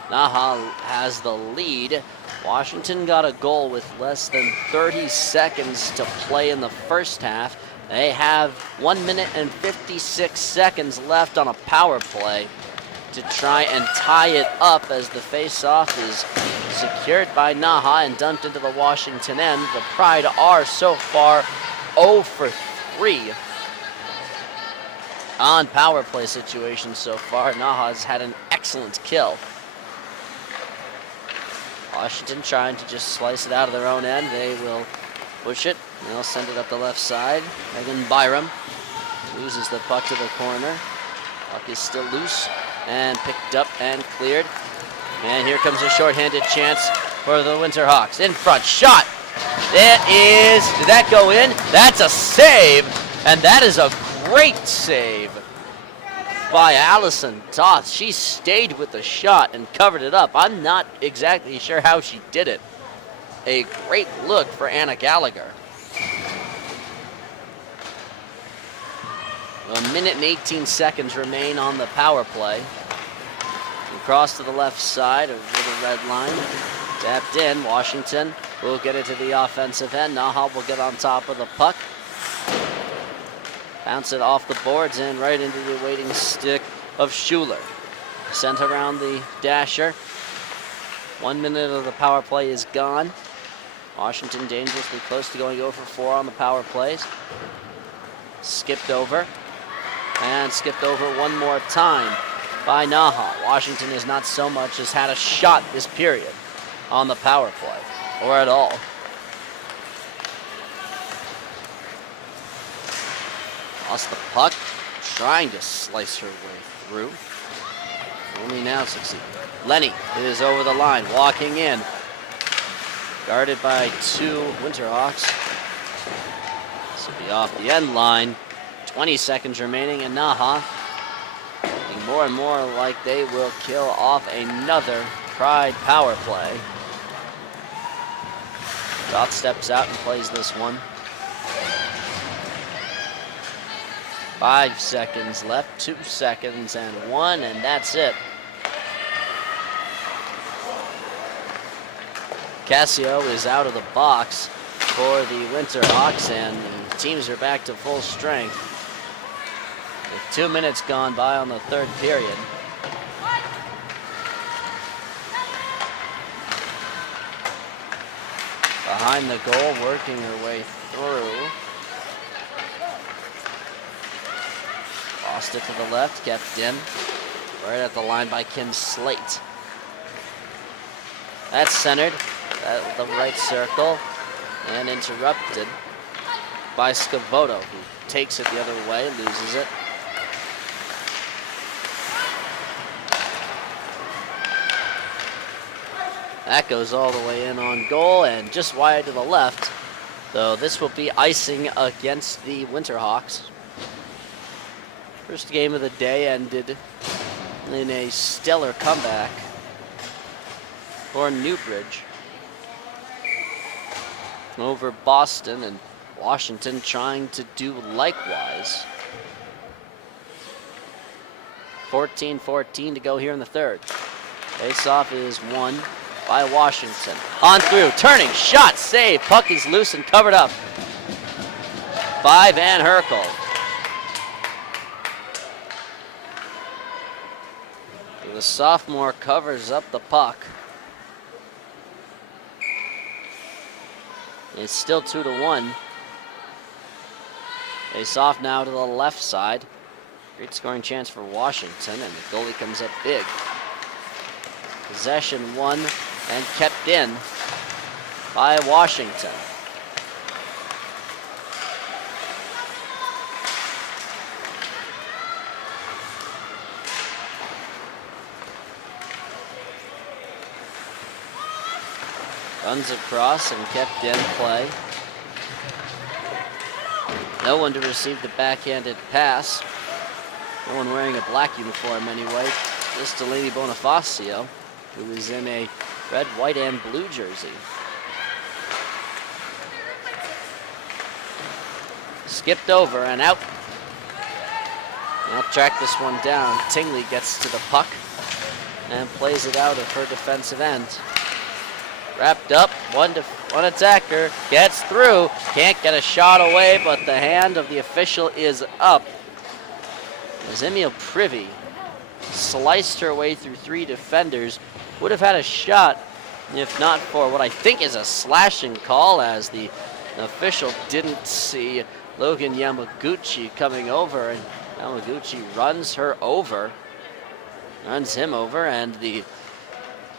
NAHA has the lead. Washington got a goal with less than 30 seconds to play in the first half. They have 1 minute and 56 seconds left on a power play to try and tie it up as the face-off is secured by NAHA and dumped into the Washington end. The Pride are so far 0 for 3 on power play situations so far. NAHA has had an excellent kill. Washington trying to just slice it out of their own end. They will push it. They'll send it up the left side. Megan Byram loses the puck to the corner. Puck is still loose and picked up and cleared. And here comes a shorthanded chance for the Winterhawks. In front, shot. It is, did that go in? That's a save, and that is a great save by Allison Toth. She stayed with the shot and covered it up. I'm not exactly sure how she did it. A great look for Anna Gallagher. A minute and 18 seconds remain on the power play. Across to the left side over the red line. Tapped in. Washington will get it to the offensive end. NAHA will get on top of the puck. Bounce it off the boards and right into the waiting stick of Schuler. Sent around the dasher. 1 minute of the power play is gone. Washington dangerously close to going 0 for 4 on the power plays. Skipped over. And skipped over one more time by NAHA. Washington has not so much as had a shot this period on the power play, or at all. Lost the puck, trying to slice her way through. Only now succeeded. Lenny is over the line, walking in. Guarded by 2 Winterhawks. This will be off the end line. 20 seconds remaining, and NAHA looking more and more like they will kill off another Pride power play. Doth steps out and plays this one. 5 seconds left, 2 seconds and 1, and that's it. Cassio is out of the box for the Winterhawks, and the teams are back to full strength. With 2 minutes gone by on the third period. Behind the goal, working her way through. Lost it to the left, kept in. Right at the line by Kim Slate. That's centered at the right circle and interrupted by Scavoto, who takes it the other way, loses it. That goes all the way in on goal and just wide to the left, though this will be icing against the Winterhawks. First game of the day ended in a stellar comeback for Newbridge over Boston, and Washington trying to do likewise. 14-14 to go here in the third. Face-off is won by Washington. On through, turning, shot, save. Puck is loose and covered up by Van Herkel. The sophomore covers up the puck. It's still 2-1. Face-off now to the left side. Great scoring chance for Washington, and the goalie comes up big. Possession won and kept in by Washington. Runs across and kept in play. No one to receive the backhanded pass. No one wearing a black uniform anyway. Just Delaney Bonifacio, who is in a red, white, and blue jersey. Skipped over and out. I'll track this one down. Tingley gets to the puck and plays it out of her defensive end. Wrapped up, one attacker, gets through, can't get a shot away, but the hand of the official is up. As Emil Privy sliced her way through 3 defenders, would have had a shot if not for what I think is a slashing call, as the official didn't see Logan Yamaguchi coming over, and Yamaguchi runs him over, and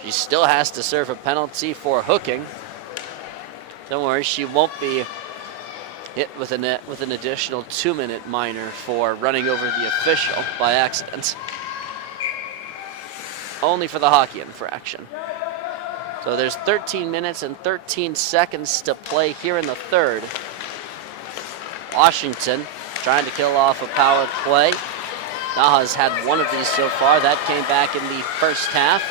she still has to serve a penalty for hooking. Don't worry, she won't be hit with an additional 2-minute minor for running over the official by accident. Only for the hockey infraction. So there's 13 minutes and 13 seconds to play here in the third. Washington trying to kill off a power play. NAHA's had one of these so far. That came back in the first half.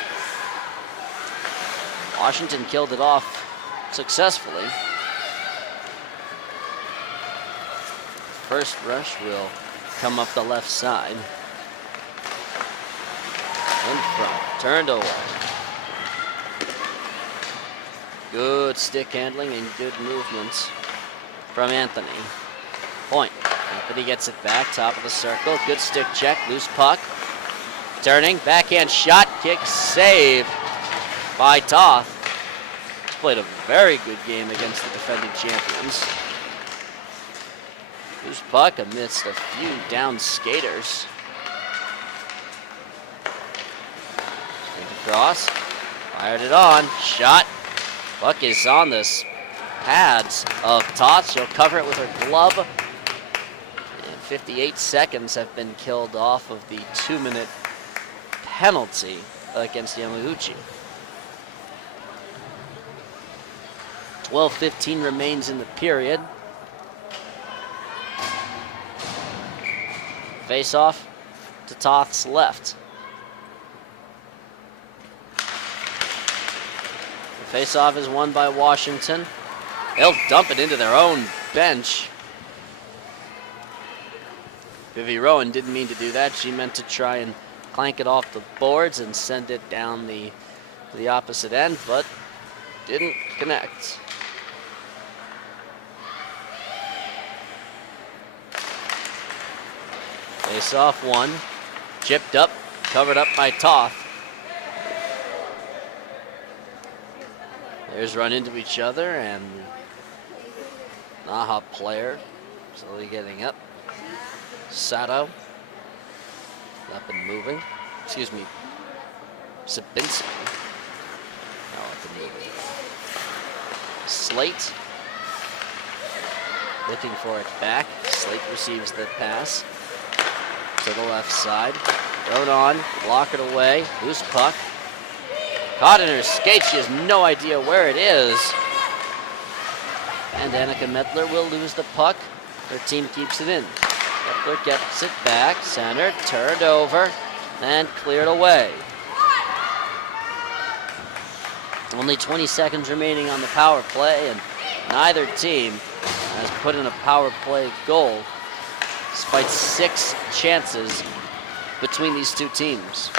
Washington killed it off successfully. First rush will come up the left side. In front, turned away. Good stick handling and good movements from Anthony. Point. Anthony gets it back, top of the circle. Good stick check, loose puck. Turning, backhand shot, kick, save by Toth. He's played a very good game against the defending champions. Loose puck amidst a few down skaters. Across, fired it on, shot. Puck is on the pads of Toth. She'll cover it with her glove. And 58 seconds have been killed off of the 2-minute penalty against Yamaguchi. 12:15 remains in the period. Face off to Toth's left. The face off is won by Washington. They'll dump it into their own bench. Vivi Rowan didn't mean to do that. She meant to try and clank it off the boards and send it down the opposite end, but didn't connect. Face off one, chipped up, covered up by Toth. Players run into each other, and NAHA player slowly getting up. Sato up and moving. Excuse me, Sabinski now up and moving. Slate looking for it back. Slate receives the pass to the left side. Thrown on, block it away, loose puck. Caught in her skate, she has no idea where it is. And Annika Mettler will lose the puck. Her team keeps it in. Kepler gets it back, centered, turned over, and cleared away. Only 20 seconds remaining on the power play, and neither team has put in a power play goal despite 6 chances between these two teams.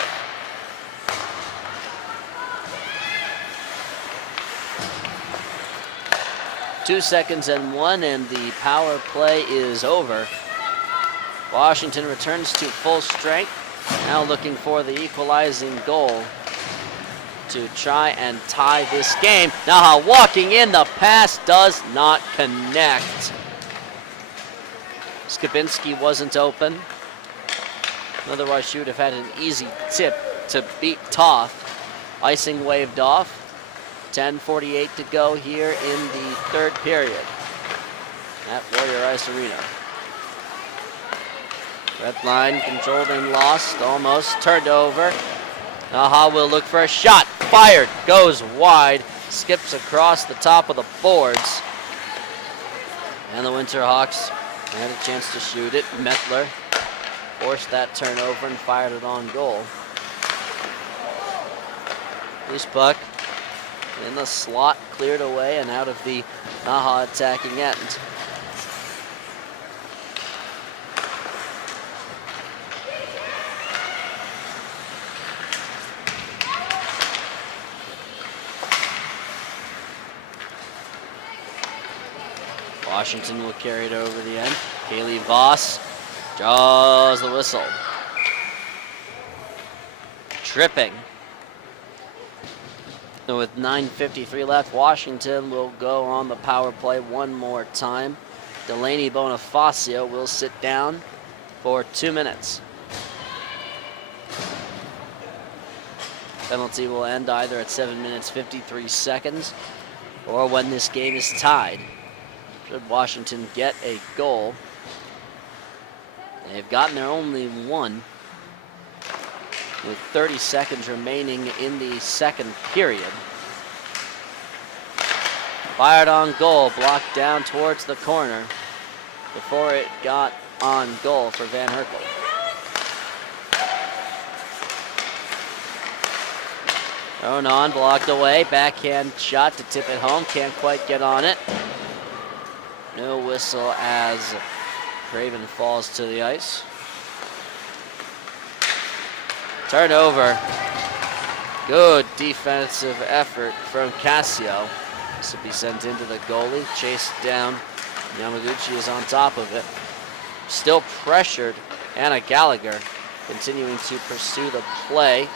Two seconds and 1, and the power play is over. Washington returns to full strength, now looking for the equalizing goal to try and tie this game. NAHA walking in, the pass does not connect. Skabinski wasn't open. Otherwise, she would have had an easy tip to beat Toth. Icing waved off. 10:48 to go here in the third period at Warrior Ice Arena. Red line controlled and lost, almost turned over. NAHA will look for a shot, fired, goes wide, skips across the top of the boards. And the Winterhawks had a chance to shoot it. Mettler forced that turnover and fired it on goal. Loose puck in the slot, cleared away and out of the NAHA attacking end. Washington will carry it over the end. Kaylee Voss draws the whistle. Tripping. And with 9:53 left, Washington will go on the power play one more time. Delaney Bonifacio will sit down for 2 minutes. Penalty will end either at 7 minutes 53 seconds or when this game is tied. Should Washington get a goal, they've gotten their only one with 30 seconds remaining in the second period. Fired on goal, blocked down towards the corner before it got on goal for Van Herkel. Thrown on, blocked away, backhand shot to tip it home, can't quite get on it. No whistle as Craven falls to the ice. Turnover. Good defensive effort from Cassio. This will be sent into the goalie, chased down. Yamaguchi is on top of it. Still pressured. Anna Gallagher continuing to pursue the play.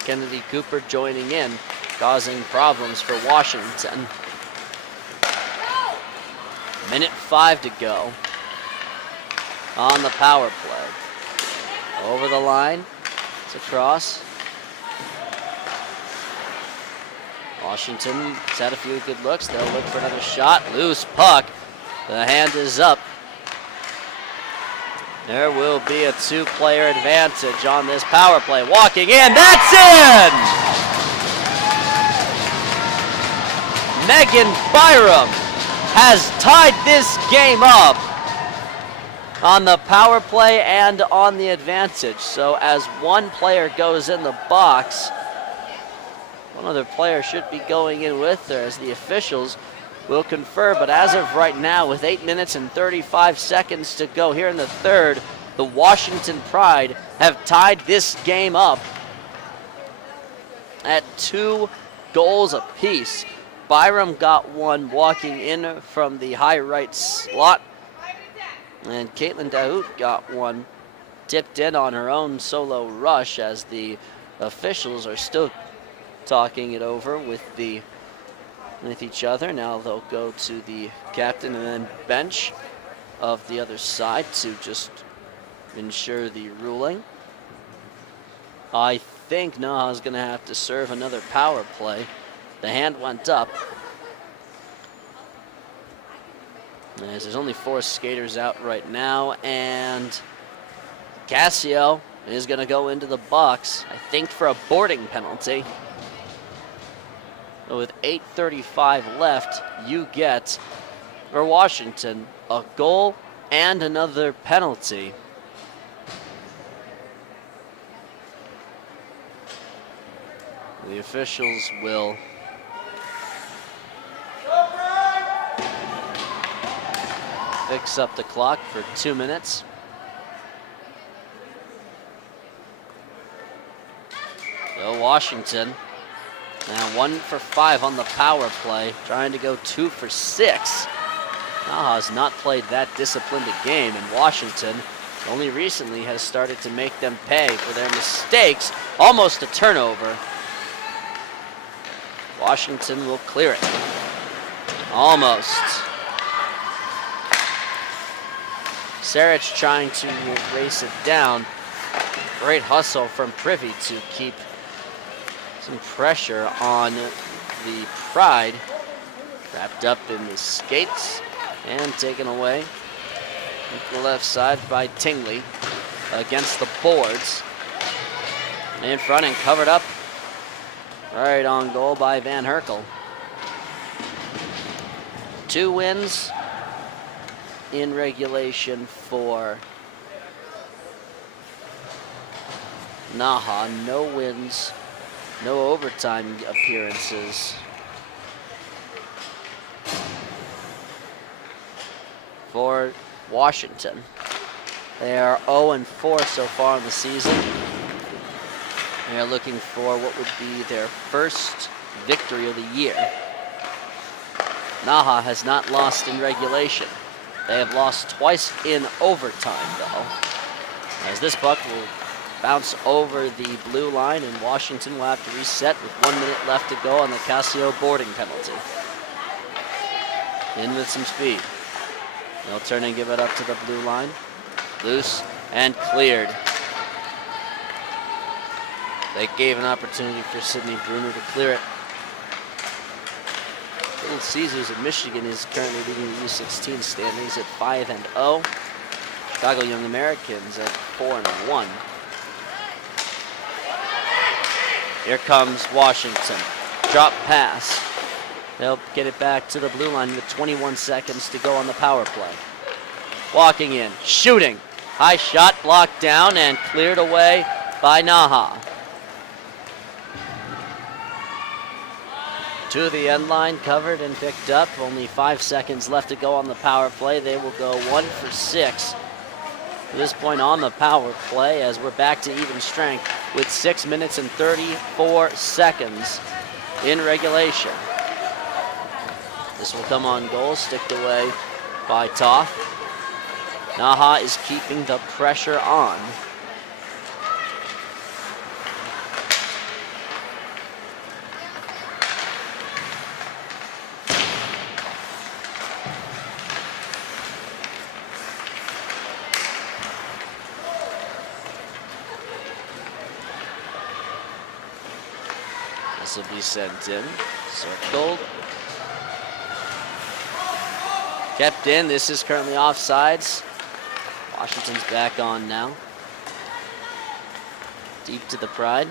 Kennedy Cooper joining in, causing problems for Washington. Minute 5 to go on the power play. Over the line, it's across. Washington has had a few good looks. They'll look for another shot. Loose puck. The hand is up. There will be a 2-player advantage on this power play. Walking in, that's in! Megan Byram has tied this game up on the power play and on the advantage. So as one player goes in the box, one other player should be going in with her as the officials will confer. But as of right now, with 8 minutes and 35 seconds to go here in the third, the Washington Pride have tied this game up at 2 goals apiece. Byram got one walking in from the high right slot, and Caitlin Dahout got one tipped in on her own solo rush as the officials are still talking it over with each other. Now they'll go to the captain and then bench of the other side to just ensure the ruling. I think NAHA is going to have to serve another power play. The hand went up. As there's only 4 skaters out right now, and Cassio is going to go into the box, I think, for a boarding penalty. So with 8:35 left, you get, for Washington, a goal and another penalty. The officials will fix up the clock for 2 minutes. So Washington now 1 for 5 on the power play, trying to go 2 for 6. NAHA has not played that disciplined a game, and Washington only recently has started to make them pay for their mistakes. Almost a turnover. Washington will clear it. Almost. Sarich trying to race it down. Great hustle from Privy to keep some pressure on the Pride. Wrapped up in the skates and taken away to the left side by Tingley against the boards. In front and covered up right on goal by Van Herkel. 2 wins in regulation for NAHA. No wins, no overtime appearances for Washington. They are 0-4 so far in the season. They are looking for what would be their first victory of the year. NAHA has not lost in regulation. They have lost twice in overtime, though, as this puck will bounce over the blue line, and Washington will have to reset with 1 minute left to go on the Casio boarding penalty. In with some speed. They'll turn and give it up to the blue line. Loose and cleared. They gave an opportunity for Sidney Bruner to clear it. Little Caesars of Michigan is currently leading the U-16 standings at 5-0. Chicago Young Americans at 4-1. Here comes Washington. Drop pass. They'll get it back to the blue line with 21 seconds to go on the power play. Walking in, shooting. High shot blocked down and cleared away by NAHA. To the end line, covered and picked up. Only 5 seconds left to go on the power play. They will go 1 for 6 at this point on the power play, as we're back to even strength with 6 minutes and 34 seconds in regulation. This will come on goal, sticked away by Toth. NAHA is keeping the pressure on. This will be sent in, circled. Kept in. This is currently offsides. Washington's back on now. Deep to the Pride.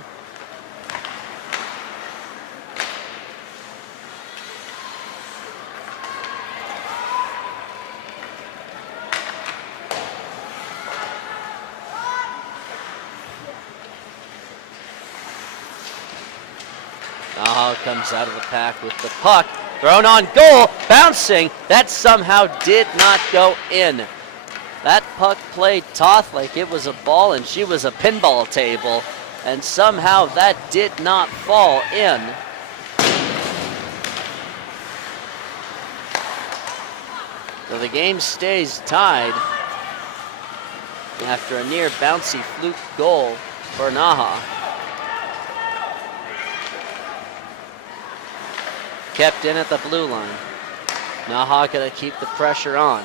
NAHA comes out of the pack with the puck. Thrown on goal, bouncing. That somehow did not go in. That puck played Toth like it was a ball and she was a pinball table, and somehow that did not fall in. So the game stays tied after a near bouncy fluke goal for NAHA. Kept in at the blue line. NAHA gonna keep the pressure on.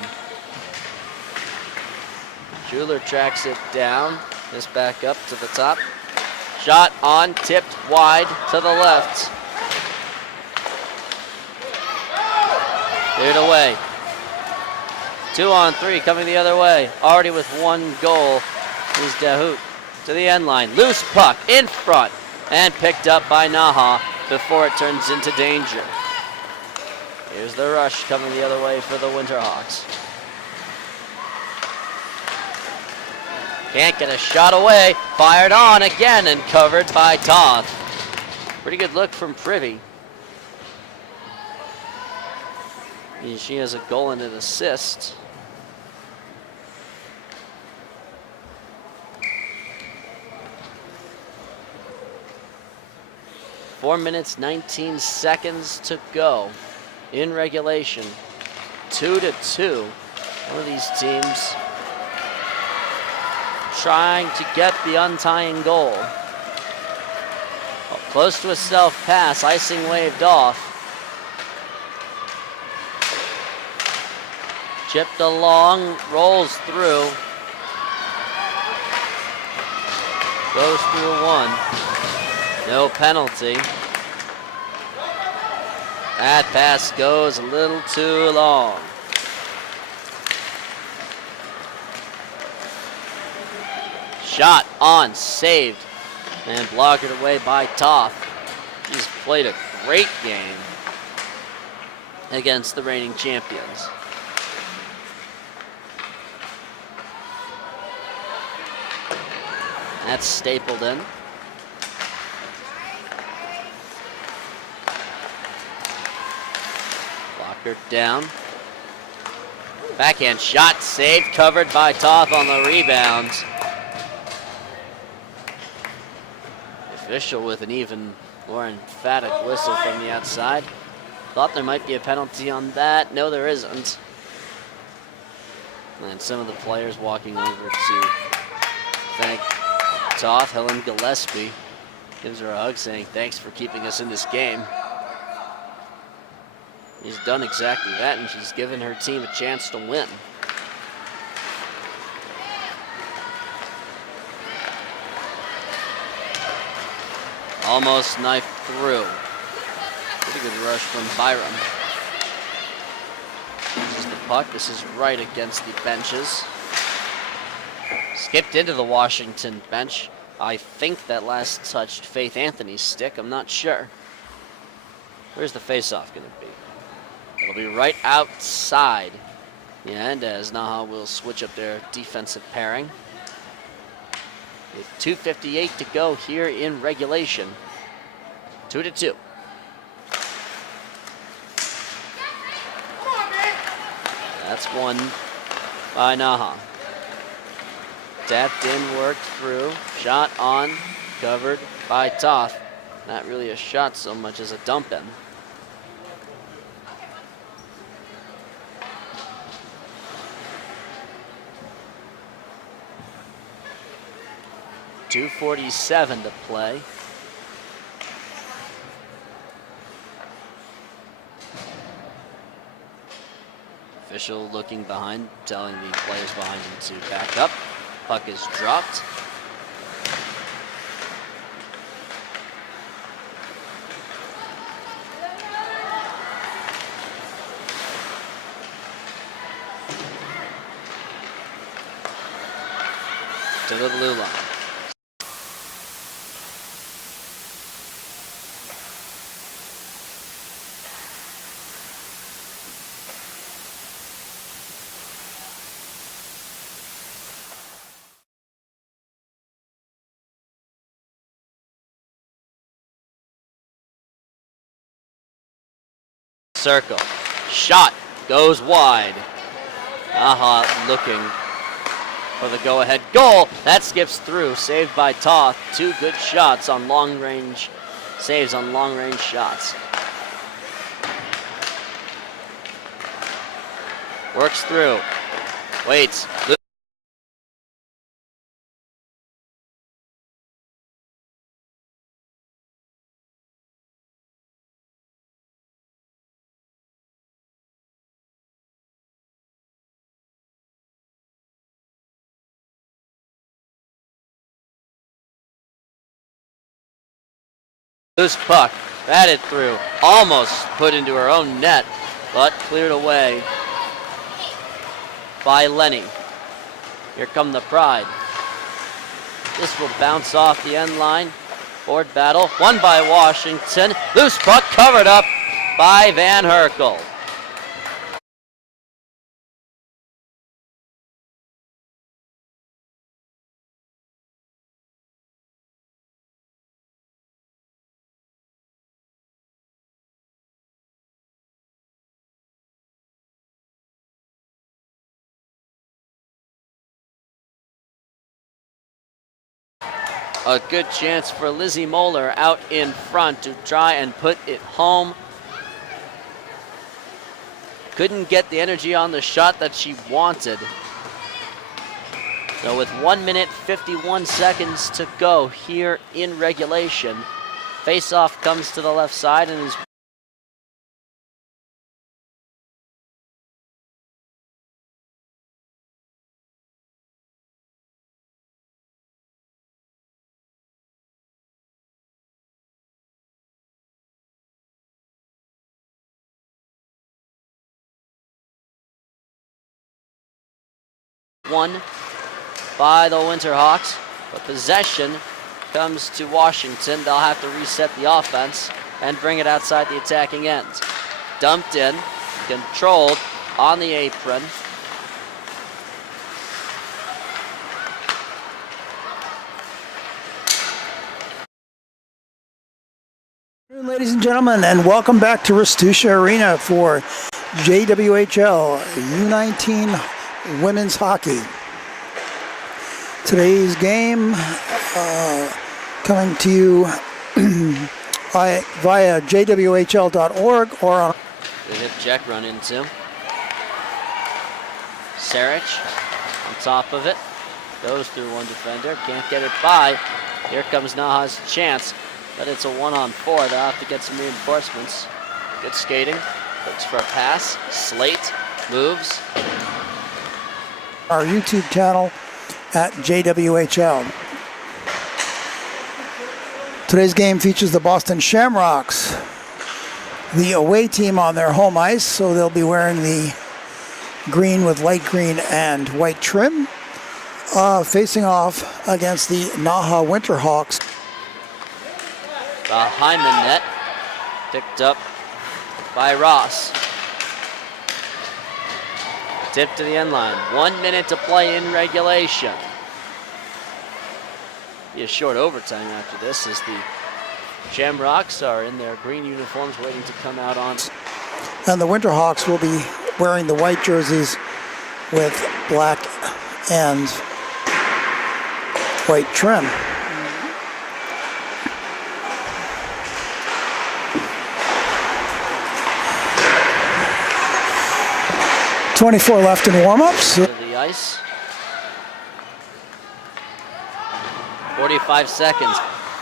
Schuler tracks it down. This back up to the top. Shot on, tipped wide to the left. Cleared away. 2-on-3 coming the other way. Already with 1 goal is Dahout to the end line. Loose puck in front and picked up by NAHA before it turns into danger. Here's the rush coming the other way for the Winterhawks. Can't get a shot away. Fired on again and covered by Toth. Pretty good look from Privy. She has a goal and an assist. Four minutes, 19 seconds to go in regulation. 2-2. One of these teams trying to get the untying goal. Close to a self-pass, icing waved off. Chipped along, rolls through. Goes through one. No penalty. That pass goes a little too long. Shot on, saved, and blocked away by Toth. He's played a great game against the reigning champions. That's stapled in. Blocker down. Backhand shot saved, covered by Toth on the rebound. Official with an even more emphatic whistle from the outside. Thought there might be a penalty on that. No, there isn't. And some of the players walking over to thank Toth. Helen Gillespie gives her a hug saying thanks for keeping us in this game. She's done exactly that, and she's given her team a chance to win. Almost knifed through. Pretty good rush from Byram. This is the puck. This is right against the benches. Skipped into the Washington bench. I think that last touched Faith Anthony's stick. I'm not sure. Where's the faceoff going to be? It'll be right outside the end as NAHA will switch up their defensive pairing. With 2:58 to go here in regulation. 2-2. That's one by NAHA. Tapped in, worked through, shot on, covered by Toth. Not really a shot so much as a dump in. .247 to play. Official looking behind, telling the players behind him to back up. Puck is dropped. To the blue line. Circle. Shot goes wide. NAHA looking for the go-ahead goal. That skips through. Saved by Toth. Two good shots on long-range saves on long-range shots. Works through. Waits. Loose puck, batted through, almost put into her own net, but cleared away by Lenny. Here come the Pride. This will bounce off the end line. Board battle, won by Washington. Loose puck covered up by Van Herkel. A good chance for Lizzie Moeller out in front to try and put it home. Couldn't get the energy on the shot that she wanted. So with 1 minute 51 seconds to go here in regulation, face-off comes to the left side and is won by the Winterhawks, but possession comes to Washington. They'll have to reset the offense and bring it outside the attacking end. Dumped in, controlled on the apron. Ladies and gentlemen, and welcome back to Ristusha Arena for JWHL U-19 Women's Hockey. Today's game coming to you via jwhl.org or on. The hip check run into Sarich on top of it. Goes through one defender, can't get it by. Here comes NAHA's chance, but it's a 1-on-4. They'll have to get some reinforcements. Good skating, looks for a pass. Slate moves. Our YouTube channel at JWHL. Today's game features the Boston Shamrocks, the away team on their home ice, so they'll be wearing the green with light green and white trim, facing off against the NAHA Winterhawks. Behind the net, picked up by Ross. Tip to the end line. 1 minute to play in regulation. Be a short overtime after this as the Shamrocks are in their green uniforms waiting to come out on. And the Winterhawks will be wearing the white jerseys with black and white trim. 24 left in warmups. To the ice. 45 seconds.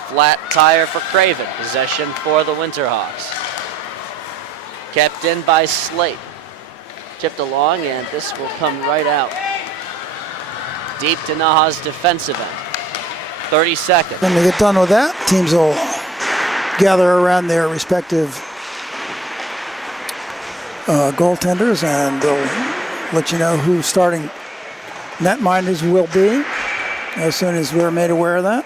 Flat tire for Craven. Possession for the Winterhawks. Kept in by Slate. Chipped along, and this will come right out. Deep to NAHA's defensive end. 30 seconds. When they get done with that, teams will gather around their respective goaltenders, and they'll let you know who starting netminders will be as soon as we're made aware of that.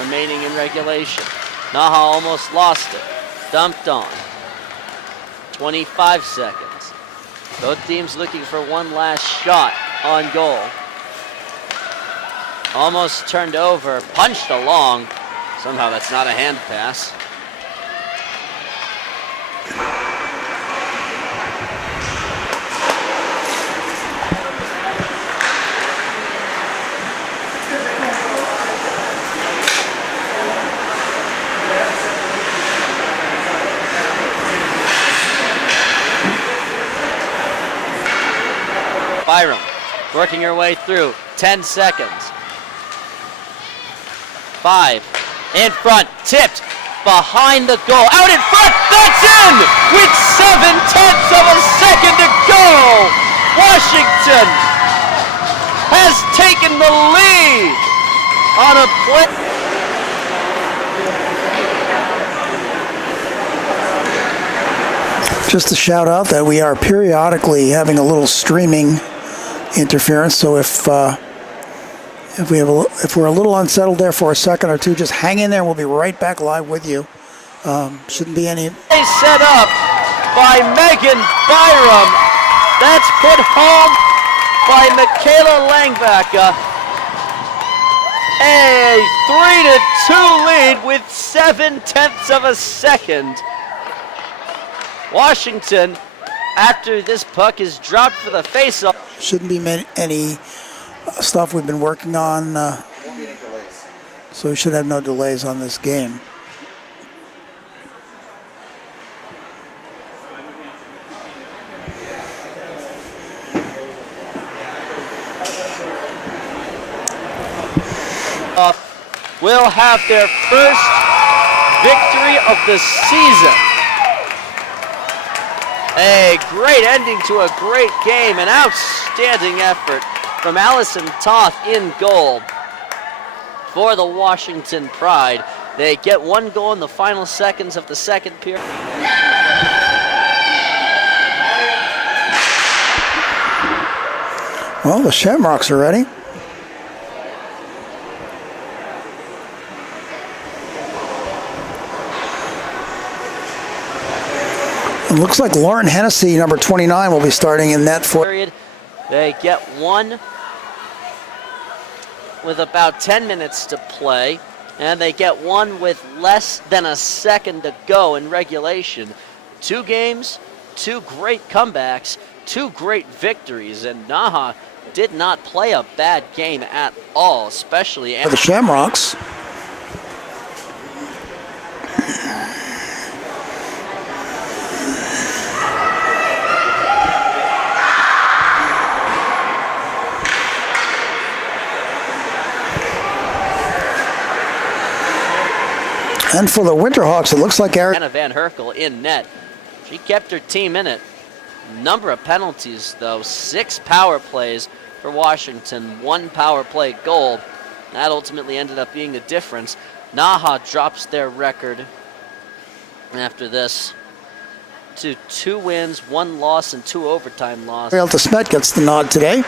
Remaining in regulation. NAHA almost lost it. Dumped on. 25 seconds. Both teams looking for one last shot on goal. Almost turned over, punched along. Somehow that's not a hand pass. Byram working her way through. 10 seconds. 5 in front, tipped behind the goal, out in front, that's in with 7/10 of a second to go. Washington has taken the lead on a play. Just to shout out that we are periodically having a little streaming interference, so if we're a little unsettled there for a second or two, just hang in there. We'll be right back live with you. Shouldn't be any. Set up by Megan Byram. That's put home by Michaela Langbacker. A 3-2 lead with 7/10 of a second Washington, after this puck is dropped for the faceoff. Shouldn't be any stuff we've been working on, so we should have no delays on this game. Will have their first victory of the season. A great ending to a great game, an outstanding effort from Allison Toth in goal for the Washington Pride. They get one goal in the final seconds of the second period. Well, the Shamrocks are ready. It looks like Lauren Hennessy, number 29, will be starting in net for. They get one with about 10 minutes to play, and they get one with less than a second to go in regulation. 2 games, 2 great comebacks, 2 great victories, and NAHA did not play a bad game at all, especially for the Shamrocks. And for the Winterhawks, it looks like Anna Van Herkel in net. She kept her team in it. Number of penalties, though. 6 power plays for Washington, 1 power play goal. That ultimately ended up being the difference. NAHA drops their record after this to 2 wins, 1 loss, and 2 overtime losses. Ariel DeSmet gets the nod today.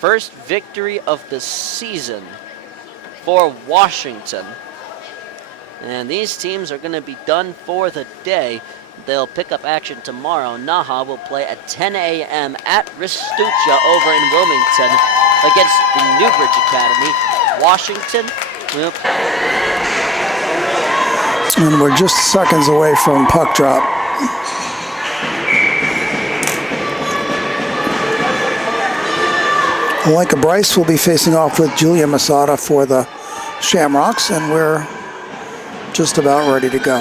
First victory of the season for Washington. And these teams are going to be done for the day. They'll pick up action tomorrow. NAHA will play at 10 a.m. at Ristuccia over in Wilmington against the Newbridge Academy. Washington will play. And we're just seconds away from puck drop. Alenka Bryce will be facing off with Julia Masada for the Shamrocks, and we're just about ready to go.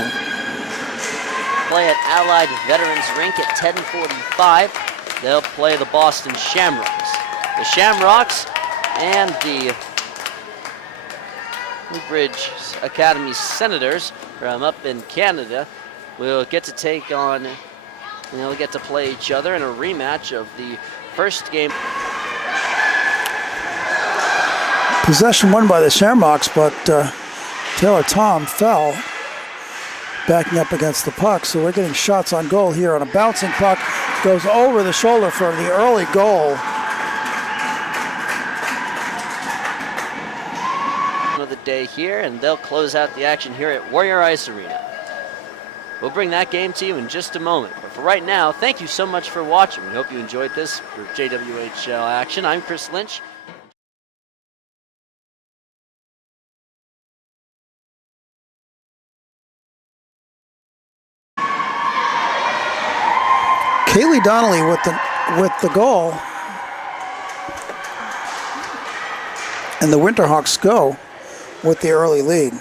Play at Allied Veterans Rink at 10:45. They'll play the Boston Shamrocks. The Shamrocks and the Newbridge Academy Senators from up in Canada will get to take on, they'll get to play each other in a rematch of the first game. Possession won by the Shamrocks, but Taylor Tom fell backing up against the puck, so we're getting shots on goal here on a bouncing puck. Goes over the shoulder for the early goal. Of the day here, and they'll close out the action here at Warrior Ice Arena. We'll bring that game to you in just a moment, but for right now, thank you so much for watching. We hope you enjoyed this for JWHL action. I'm Chris Lynch. Kaylee Donnelly with the goal, and the Winterhawks go with the early lead.